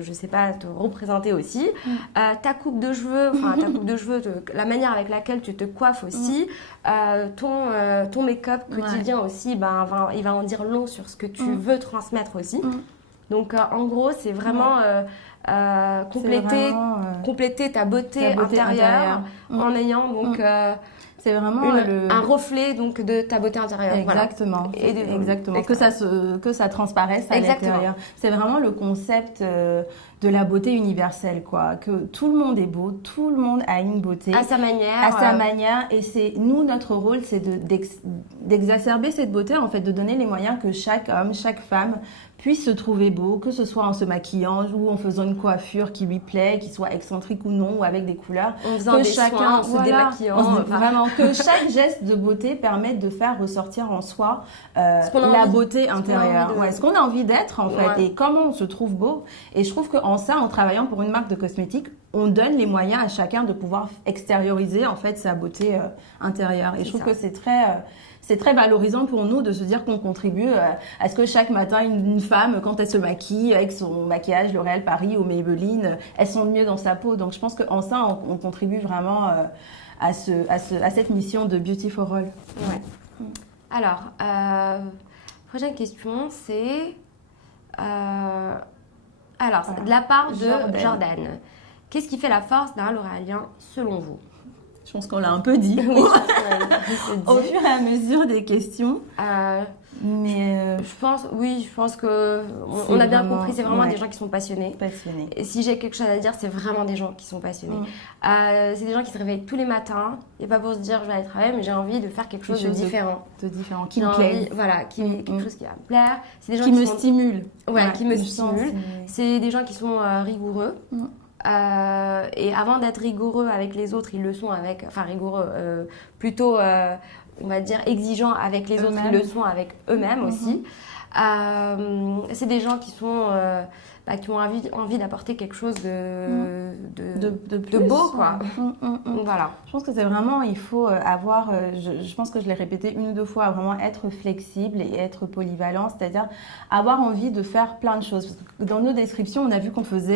je sais pas, te représenter aussi. Ta coupe de cheveux, la manière avec laquelle tu te coiffes aussi, ton make-up quotidien aussi, il va en dire long sur ce que tu veux transmettre aussi. Donc, en gros, c'est vraiment compléter ta beauté intérieure en ayant donc c'est vraiment un reflet donc de ta beauté intérieure. Exactement. Voilà. Exactement. Et que ça transparaisse à l'intérieur. C'est vraiment le concept de la beauté universelle, quoi. Que tout le monde est beau, tout le monde a une beauté. À sa manière. Et c'est notre rôle, c'est d'exacerber cette beauté, en fait, de donner les moyens que chaque homme, chaque femme puisse se trouver beau, que ce soit en se maquillant ou en faisant une coiffure qui lui plaît, qui soit excentrique ou non, ou avec des couleurs. En faisant des soins, en se démaquillant. Vraiment, que chaque geste de beauté permette de faire ressortir en soi la beauté intérieure. Ce qu'on a envie d'être, en fait, et comment on se trouve beau. Et je trouve qu'en ça, en travaillant pour une marque de cosmétiques, on donne les moyens à chacun de pouvoir extérioriser, en fait, sa beauté intérieure. Et je trouve que c'est très valorisant pour nous de se dire qu'on contribue à ce que chaque matin, une femme, quand elle se maquille avec son maquillage L'Oréal Paris ou Maybelline, elle sent mieux dans sa peau. Donc, je pense qu'en ça, on contribue vraiment à cette mission de Beauty for All. Ouais. Alors, prochaine question, c'est... de la part de Jordan. Qu'est-ce qui fait la force d'un L'Oréalien selon vous? Je pense qu'on l'a un peu dit. Au fur et à mesure des questions. Je pense que on a bien compris, c'est vraiment des gens qui sont passionnés. Et si j'ai quelque chose à dire, c'est vraiment des gens qui sont passionnés. C'est des gens qui se réveillent tous les matins, et pas pour se dire je vais aller travailler, mais j'ai envie de faire quelque chose de différent. Qui me plaît. Voilà, quelque chose qui va me plaire. C'est des gens qui me stimulent. Qui me stimulent. C'est des gens qui sont rigoureux. Et avant d'être rigoureux avec les autres, ils le sont plutôt, on va dire, exigeants avec les autres, ils le sont avec eux-mêmes aussi. C'est des gens qui sont... qui ont envie d'apporter quelque chose de beau, quoi. Donc, voilà. Je pense que c'est vraiment, il faut avoir, je pense que je l'ai répété une ou deux fois, vraiment être flexible et être polyvalent, c'est-à-dire avoir envie de faire plein de choses. Parce que dans nos descriptions, on a vu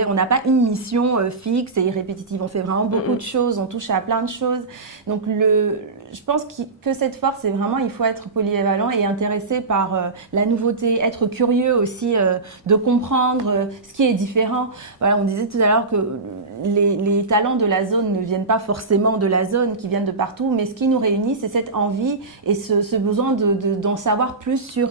on n'a pas une mission fixe et répétitive, on fait vraiment beaucoup de choses, on touche à plein de choses. Donc je pense que cette force, c'est vraiment, il faut être polyvalent et intéressé par la nouveauté, être curieux aussi de comprendre ce qui est différent. Voilà, on disait tout à l'heure que les talents de la zone ne viennent pas forcément de la zone, qui viennent de partout, mais ce qui nous réunit, c'est cette envie et ce besoin d'en savoir plus sur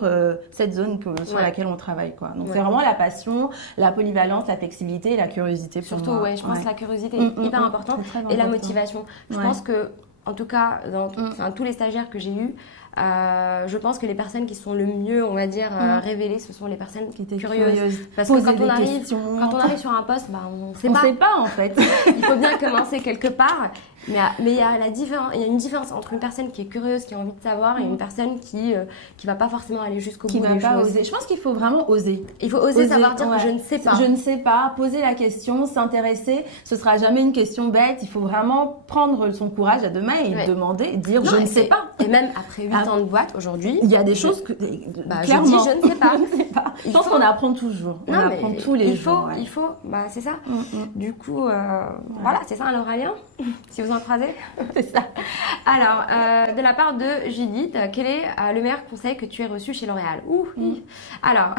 cette zone sur laquelle on travaille, quoi. Donc c'est vraiment la passion, la polyvalence, la flexibilité et la curiosité pour surtout, moi. je pense que la curiosité est hyper importante et la motivation. Je pense que, en tout cas, dans tous les stagiaires que j'ai eus, je pense que les personnes qui sont le mieux, on va dire, révélées, ce sont les personnes qui étaient curieuses. Parce que quand on arrive sur un poste, on ne sait pas en fait. Il faut bien commencer quelque part. Mais il y a une différence entre une personne qui est curieuse, qui a envie de savoir, et une personne qui va pas forcément aller jusqu'au bout des choses. Oser. Je pense qu'il faut vraiment oser. Il faut oser savoir dire que je ne sais pas. Je ne sais pas, poser la question, s'intéresser. Ce sera jamais une question bête. Il faut vraiment prendre son courage à deux mains et demander, dire je ne sais pas. Et même après 8 ans de boîte aujourd'hui, il y a des choses que clairement, je dis je ne sais pas. Je pense qu'on apprend toujours. On apprend tous les jours. Il faut, c'est ça. Du coup, voilà, c'est ça un L'Oréalien. Si vous en croisez, c'est ça. Alors, de la part de Judith, quel est le meilleur conseil que tu aies reçu chez L'Oréal? Alors,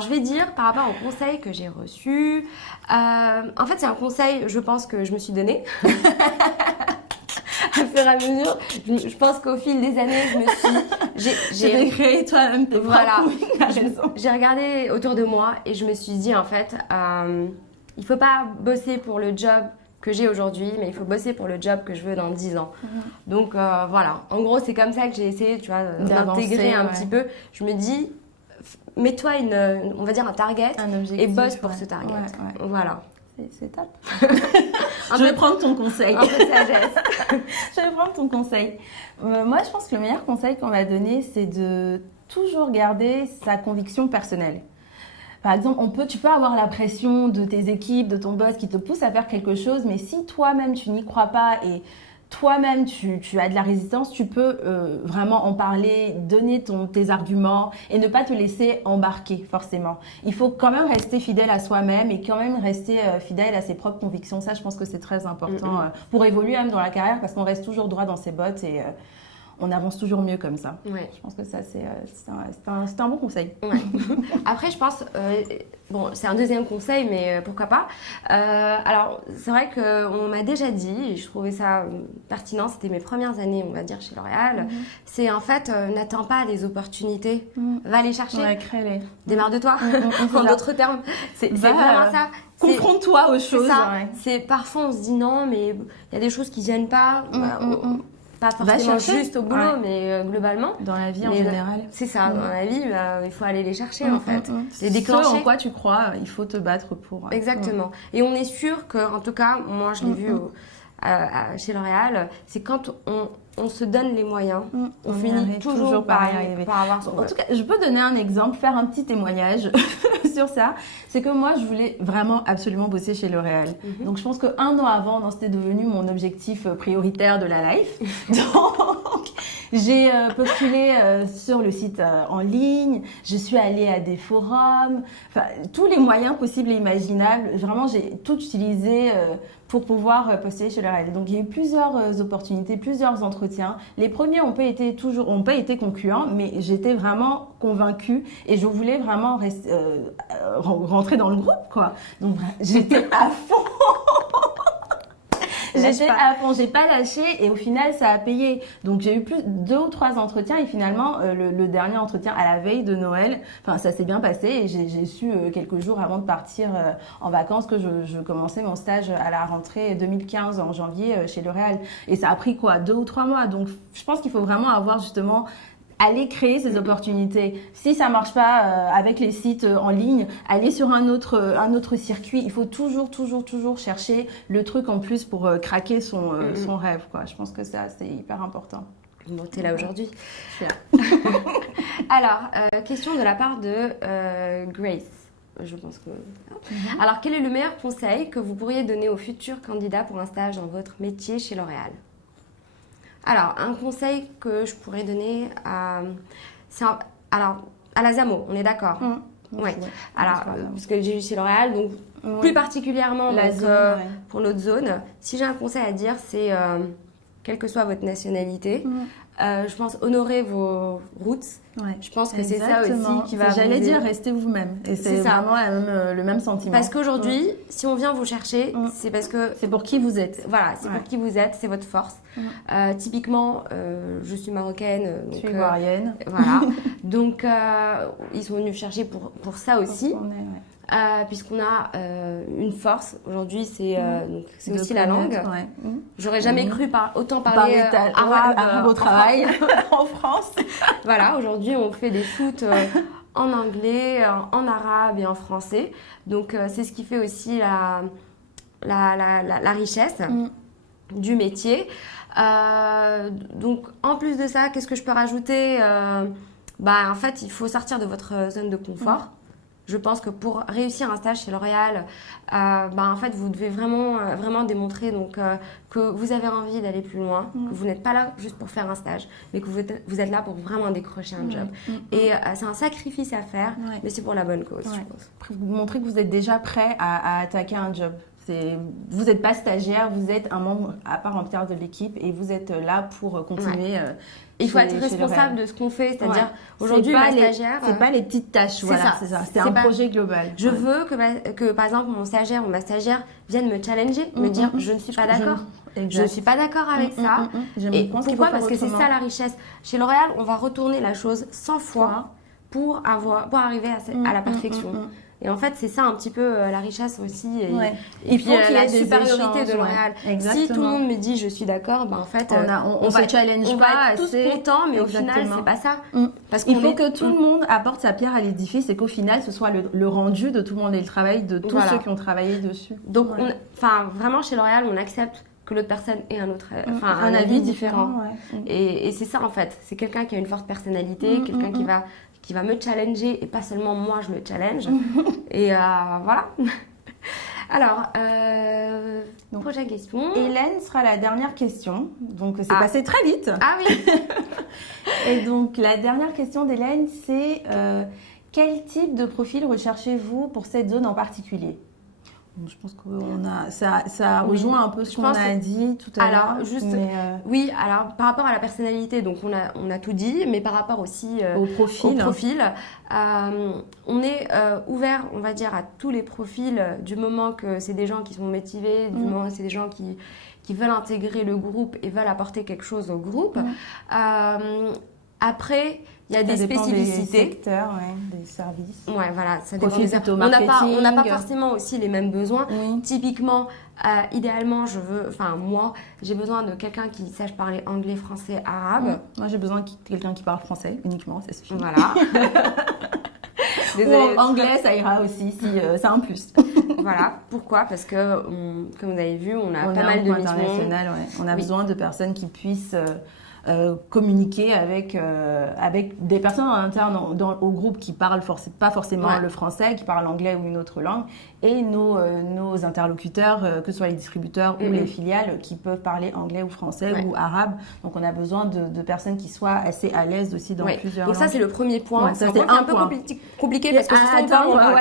je vais dire par rapport au conseil que j'ai reçu. En fait, c'est un conseil, je pense que je me suis donné. à fur et à mesure, je pense qu'au fil des années, je me suis... J'ai créé toi-même tes voilà, propres. j'ai regardé autour de moi et je me suis dit, en fait, il faut pas bosser pour le job que j'ai aujourd'hui, mais il faut bosser pour le job que je veux dans 10 ans. Donc voilà, en gros, c'est comme ça que j'ai essayé, tu vois, d'intégrer un petit peu. Je me dis, mets-toi on va dire un target et bosse pour ce target. Voilà. C'est top. Je vais prendre ton conseil. Un peu de sagesse. Je vais prendre ton conseil. Moi, je pense que le meilleur conseil qu'on va donner, c'est de toujours garder sa conviction personnelle. Par exemple, tu peux avoir la pression de tes équipes, de ton boss qui te pousse à faire quelque chose, mais si toi-même tu n'y crois pas et toi-même tu as de la résistance, tu peux vraiment en parler, donner tes arguments et ne pas te laisser embarquer forcément. Il faut quand même rester fidèle à soi-même et quand même rester fidèle à ses propres convictions. Ça, je pense que c'est très important pour évoluer même dans la carrière parce qu'on reste toujours droit dans ses bottes et on avance toujours mieux comme ça. Ouais. Je pense que ça, c'est un bon conseil. Ouais. Après, je pense, bon, c'est un deuxième conseil, mais pourquoi pas. Alors, c'est vrai qu'on m'a déjà dit, et je trouvais ça pertinent, c'était mes premières années, on va dire, chez L'Oréal, c'est en fait, n'attends pas des opportunités, va les chercher. Ouais, crée-les. Démarre de toi, en d'autres termes. C'est vraiment ça. Confronte-toi aux choses. C'est ça. Ouais. Parfois, on se dit non, mais il y a des choses qui ne viennent pas. Pas forcément juste au boulot, mais globalement. Dans la vie en général. C'est ça, dans la vie, il faut aller les chercher en fait. Les déclencher. Ce en quoi tu crois, il faut te battre pour. Exactement. Et on est sûr que, en tout cas, moi je l'ai vu chez L'Oréal, c'est quand on se donne les moyens, on finit toujours par avoir son... En tout cas, je peux donner un exemple, faire un petit témoignage sur ça. C'est que moi, je voulais vraiment absolument bosser chez L'Oréal. Donc, je pense qu'un an avant, c'était devenu mon objectif prioritaire de la life. Donc, j'ai postulé sur le site en ligne. Je suis allée à des forums. Enfin, tous les moyens possibles et imaginables. Vraiment, j'ai tout utilisé pour pouvoir postuler chez L'Oréal. Donc, il y a eu plusieurs opportunités, plusieurs entretiens. Les premiers n'ont pas été concluants, mais j'étais vraiment convaincue et je voulais vraiment rentrer dans le groupe, quoi. Donc, j'étais à fond. J'étais à fond, j'ai pas lâché et au final ça a payé. Donc j'ai eu 2 ou 3 entretiens et finalement le dernier entretien à la veille de Noël, enfin ça s'est bien passé et j'ai su quelques jours avant de partir en vacances que je commençais mon stage à la rentrée 2015 en janvier chez L'Oréal. Et ça a pris 2 ou 3 mois. Donc je pense qu'il faut vraiment avoir justement aller créer ces opportunités. Si ça marche pas avec les sites en ligne, aller sur un autre circuit. Il faut toujours chercher le truc en plus pour craquer son rêve, quoi. Je pense que ça, c'est hyper important. Bon, t'es là aujourd'hui. Alors, question de la part de Grace. Je pense que... Alors, quel est le meilleur conseil que vous pourriez donner aux futurs candidats pour un stage dans votre métier chez L'Oréal ? Alors, un conseil que je pourrais donner à la Zamo, on est d'accord. Oui. Alors, parce que j'ai eu chez L'Oréal, donc plus particulièrement pour notre zone, si j'ai un conseil à dire, c'est quelle que soit votre nationalité, je pense honorer vos roots. Ouais. Je pense que c'est ça aussi qui va. J'allais dire restez vous-même. Et c'est vraiment le même sentiment. Parce qu'aujourd'hui, si on vient vous chercher, c'est parce que c'est pour qui vous êtes. Voilà, c'est pour qui vous êtes, c'est votre force. Typiquement, je suis marocaine. Je suis ivoirienne. Voilà. Donc ils sont venus chercher pour ça aussi. Puisqu'on a une force aujourd'hui, c'est aussi la langue. Ouais. J'aurais jamais cru autant parler arabe au travail en France. Voilà, aujourd'hui on fait des shoots en anglais, en arabe et en français. Donc c'est ce qui fait aussi la richesse du métier. Donc en plus de ça, qu'est-ce que je peux rajouter en fait, il faut sortir de votre zone de confort. Je pense que pour réussir un stage chez L'Oréal, en fait, vous devez vraiment démontrer que vous avez envie d'aller plus loin, que vous n'êtes pas là juste pour faire un stage, mais que vous êtes là pour vraiment décrocher un job. Et c'est un sacrifice à faire, mais c'est pour la bonne cause, je pense. Vous montrez que vous êtes déjà prêt à attaquer un job. Vous n'êtes pas stagiaire, vous êtes un membre à part entière de l'équipe et vous êtes là pour continuer. Il faut être responsable de ce qu'on fait, c'est-à-dire aujourd'hui ma stagiaire. C'est pas les petites tâches, voilà, c'est ça. C'est un projet global. Je veux que par exemple mon stagiaire ou ma stagiaire vienne me challenger, me dire je ne suis pas d'accord. Je ne suis pas d'accord avec ça. Et pourquoi? Parce que c'est ça la richesse. Chez L'Oréal, on va retourner la chose 100 fois pour arriver à la perfection. Et en fait, c'est ça un petit peu la richesse aussi. Et puis la supériorité de L'Oréal. Si tout le monde me dit je suis d'accord, ben en fait, on va challenge on pas va être tous contents, mais au final, c'est pas ça. Parce qu'il faut que tout le monde apporte sa pierre à l'édifice et qu'au final, ce soit le rendu de tout le monde et le travail de tous ceux qui ont travaillé dessus. Donc, vraiment, chez L'Oréal, on accepte que l'autre personne ait un avis différent. Et c'est ça en fait. C'est quelqu'un qui a une forte personnalité, quelqu'un qui va me challenger et pas seulement moi je le challenge. Et voilà. Alors, prochaine question. Hélène sera la dernière question. Donc, c'est passé très vite. Ah oui. Et donc, la dernière question d'Hélène, c'est quel type de profil recherchez-vous pour cette zone en particulier? Je pense que ça rejoint un peu ce qu'on a dit tout à l'heure. Oui, alors par rapport à la personnalité, donc on a tout dit, mais par rapport aussi au profil, on est ouvert, on va dire, à tous les profils du moment que c'est des gens qui sont motivés, du moment que c'est des gens qui veulent intégrer le groupe et veulent apporter quelque chose au groupe. Après, il y a des spécificités. Des secteurs, des services. Ouais, voilà, ça dépend des secteurs. On n'a pas forcément aussi les mêmes besoins. Typiquement, idéalement, moi, j'ai besoin de quelqu'un qui sache parler anglais, français, arabe. Moi, j'ai besoin de quelqu'un qui parle français uniquement, ça suffit. Voilà. Ou anglais, ça ira aussi, si c'est un plus. Voilà. Pourquoi? Parce que, comme vous avez vu, on a pas mal de missions. International, on a besoin de personnes qui puissent communiquer avec des personnes en interne au groupe qui parlent pas forcément le français, qui parlent anglais ou une autre langue, et nos interlocuteurs, que ce soit les distributeurs ou les filiales, qui peuvent parler anglais ou français ou arabe. Donc on a besoin de personnes qui soient assez à l'aise aussi dans plusieurs langues. Donc ça c'est le premier point. Ça, c'est un peu compliqué parce que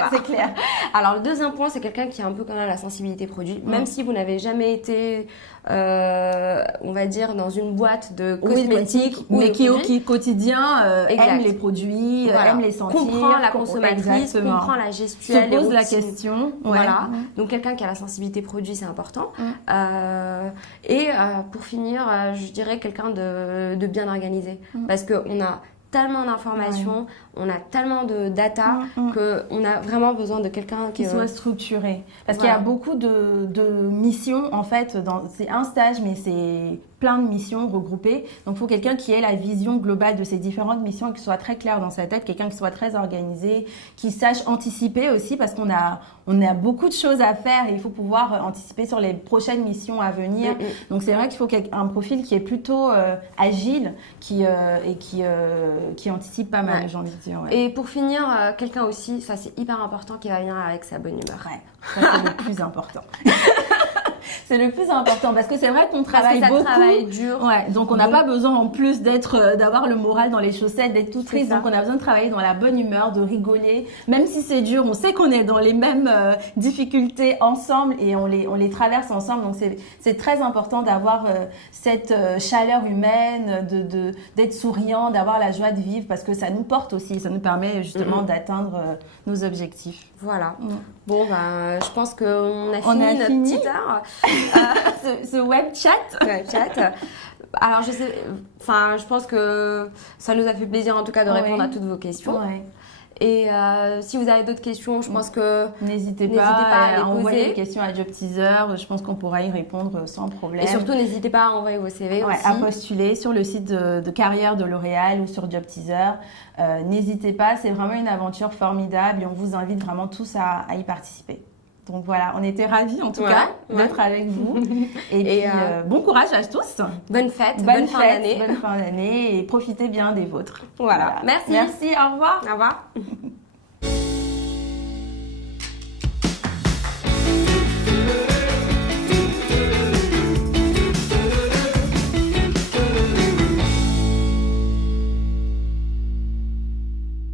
c'est clair. Alors le deuxième point, c'est quelqu'un qui a un peu quand même la sensibilité produit, même si vous n'avez jamais été on va dire dans une boîte de cosmétiques mais qui au quotidien aime les produits, aime les sentir, comprend la consommatrice, comprend la gestuelle, se pose la question. Voilà. Donc quelqu'un qui a la sensibilité produit, c'est important. Et pour finir, je dirais quelqu'un de bien organisé, parce que on a tellement d'informations, on a tellement de data qu'on a vraiment besoin de quelqu'un qui soit structuré. Parce qu'il y a beaucoup de missions, en fait, c'est un stage, mais c'est plein de missions regroupées. Donc, il faut quelqu'un qui ait la vision globale de ces différentes missions et qui soit très clair dans sa tête, quelqu'un qui soit très organisé, qui sache anticiper aussi, parce qu'on a beaucoup de choses à faire et il faut pouvoir anticiper sur les prochaines missions à venir. Donc, c'est vrai qu'il faut un profil qui est plutôt agile qui anticipe pas mal, j'ai envie de dire. Et pour finir, quelqu'un aussi, ça c'est hyper important, qui va venir avec sa bonne humeur. Ça c'est le plus important. C'est le plus important parce que c'est vrai qu'on travaille beaucoup. Travaille dur. Donc on n'a pas besoin en plus d'avoir le moral dans les chaussettes, d'être tout triste. Donc on a besoin de travailler dans la bonne humeur, de rigoler. Même si c'est dur, on sait qu'on est dans les mêmes difficultés ensemble et on les traverse ensemble. Donc c'est très important d'avoir cette chaleur humaine, d'être souriant, d'avoir la joie de vivre parce que ça nous porte aussi. Ça nous permet justement d'atteindre nos objectifs. Voilà. Bon, je pense qu'on a fini notre petite heure. Ce web chat. Alors, je pense que ça nous a fait plaisir en tout cas de répondre à toutes vos questions. Et si vous avez d'autres questions, je pense que n'hésitez pas à envoyer des questions à Job Teaser. Je pense qu'on pourra y répondre sans problème. Et surtout, n'hésitez pas à envoyer vos CV aussi. À postuler sur le site de carrière de L'Oréal ou sur Job Teaser. N'hésitez pas, c'est vraiment une aventure formidable et on vous invite vraiment tous à y participer. Donc voilà, on était ravis en tout cas d'être avec vous. Et puis, bon courage à tous. Bonne fête, bonne fin d'année. Bonne fin d'année et profitez bien des vôtres. Voilà. Merci. Merci, au revoir. Au revoir.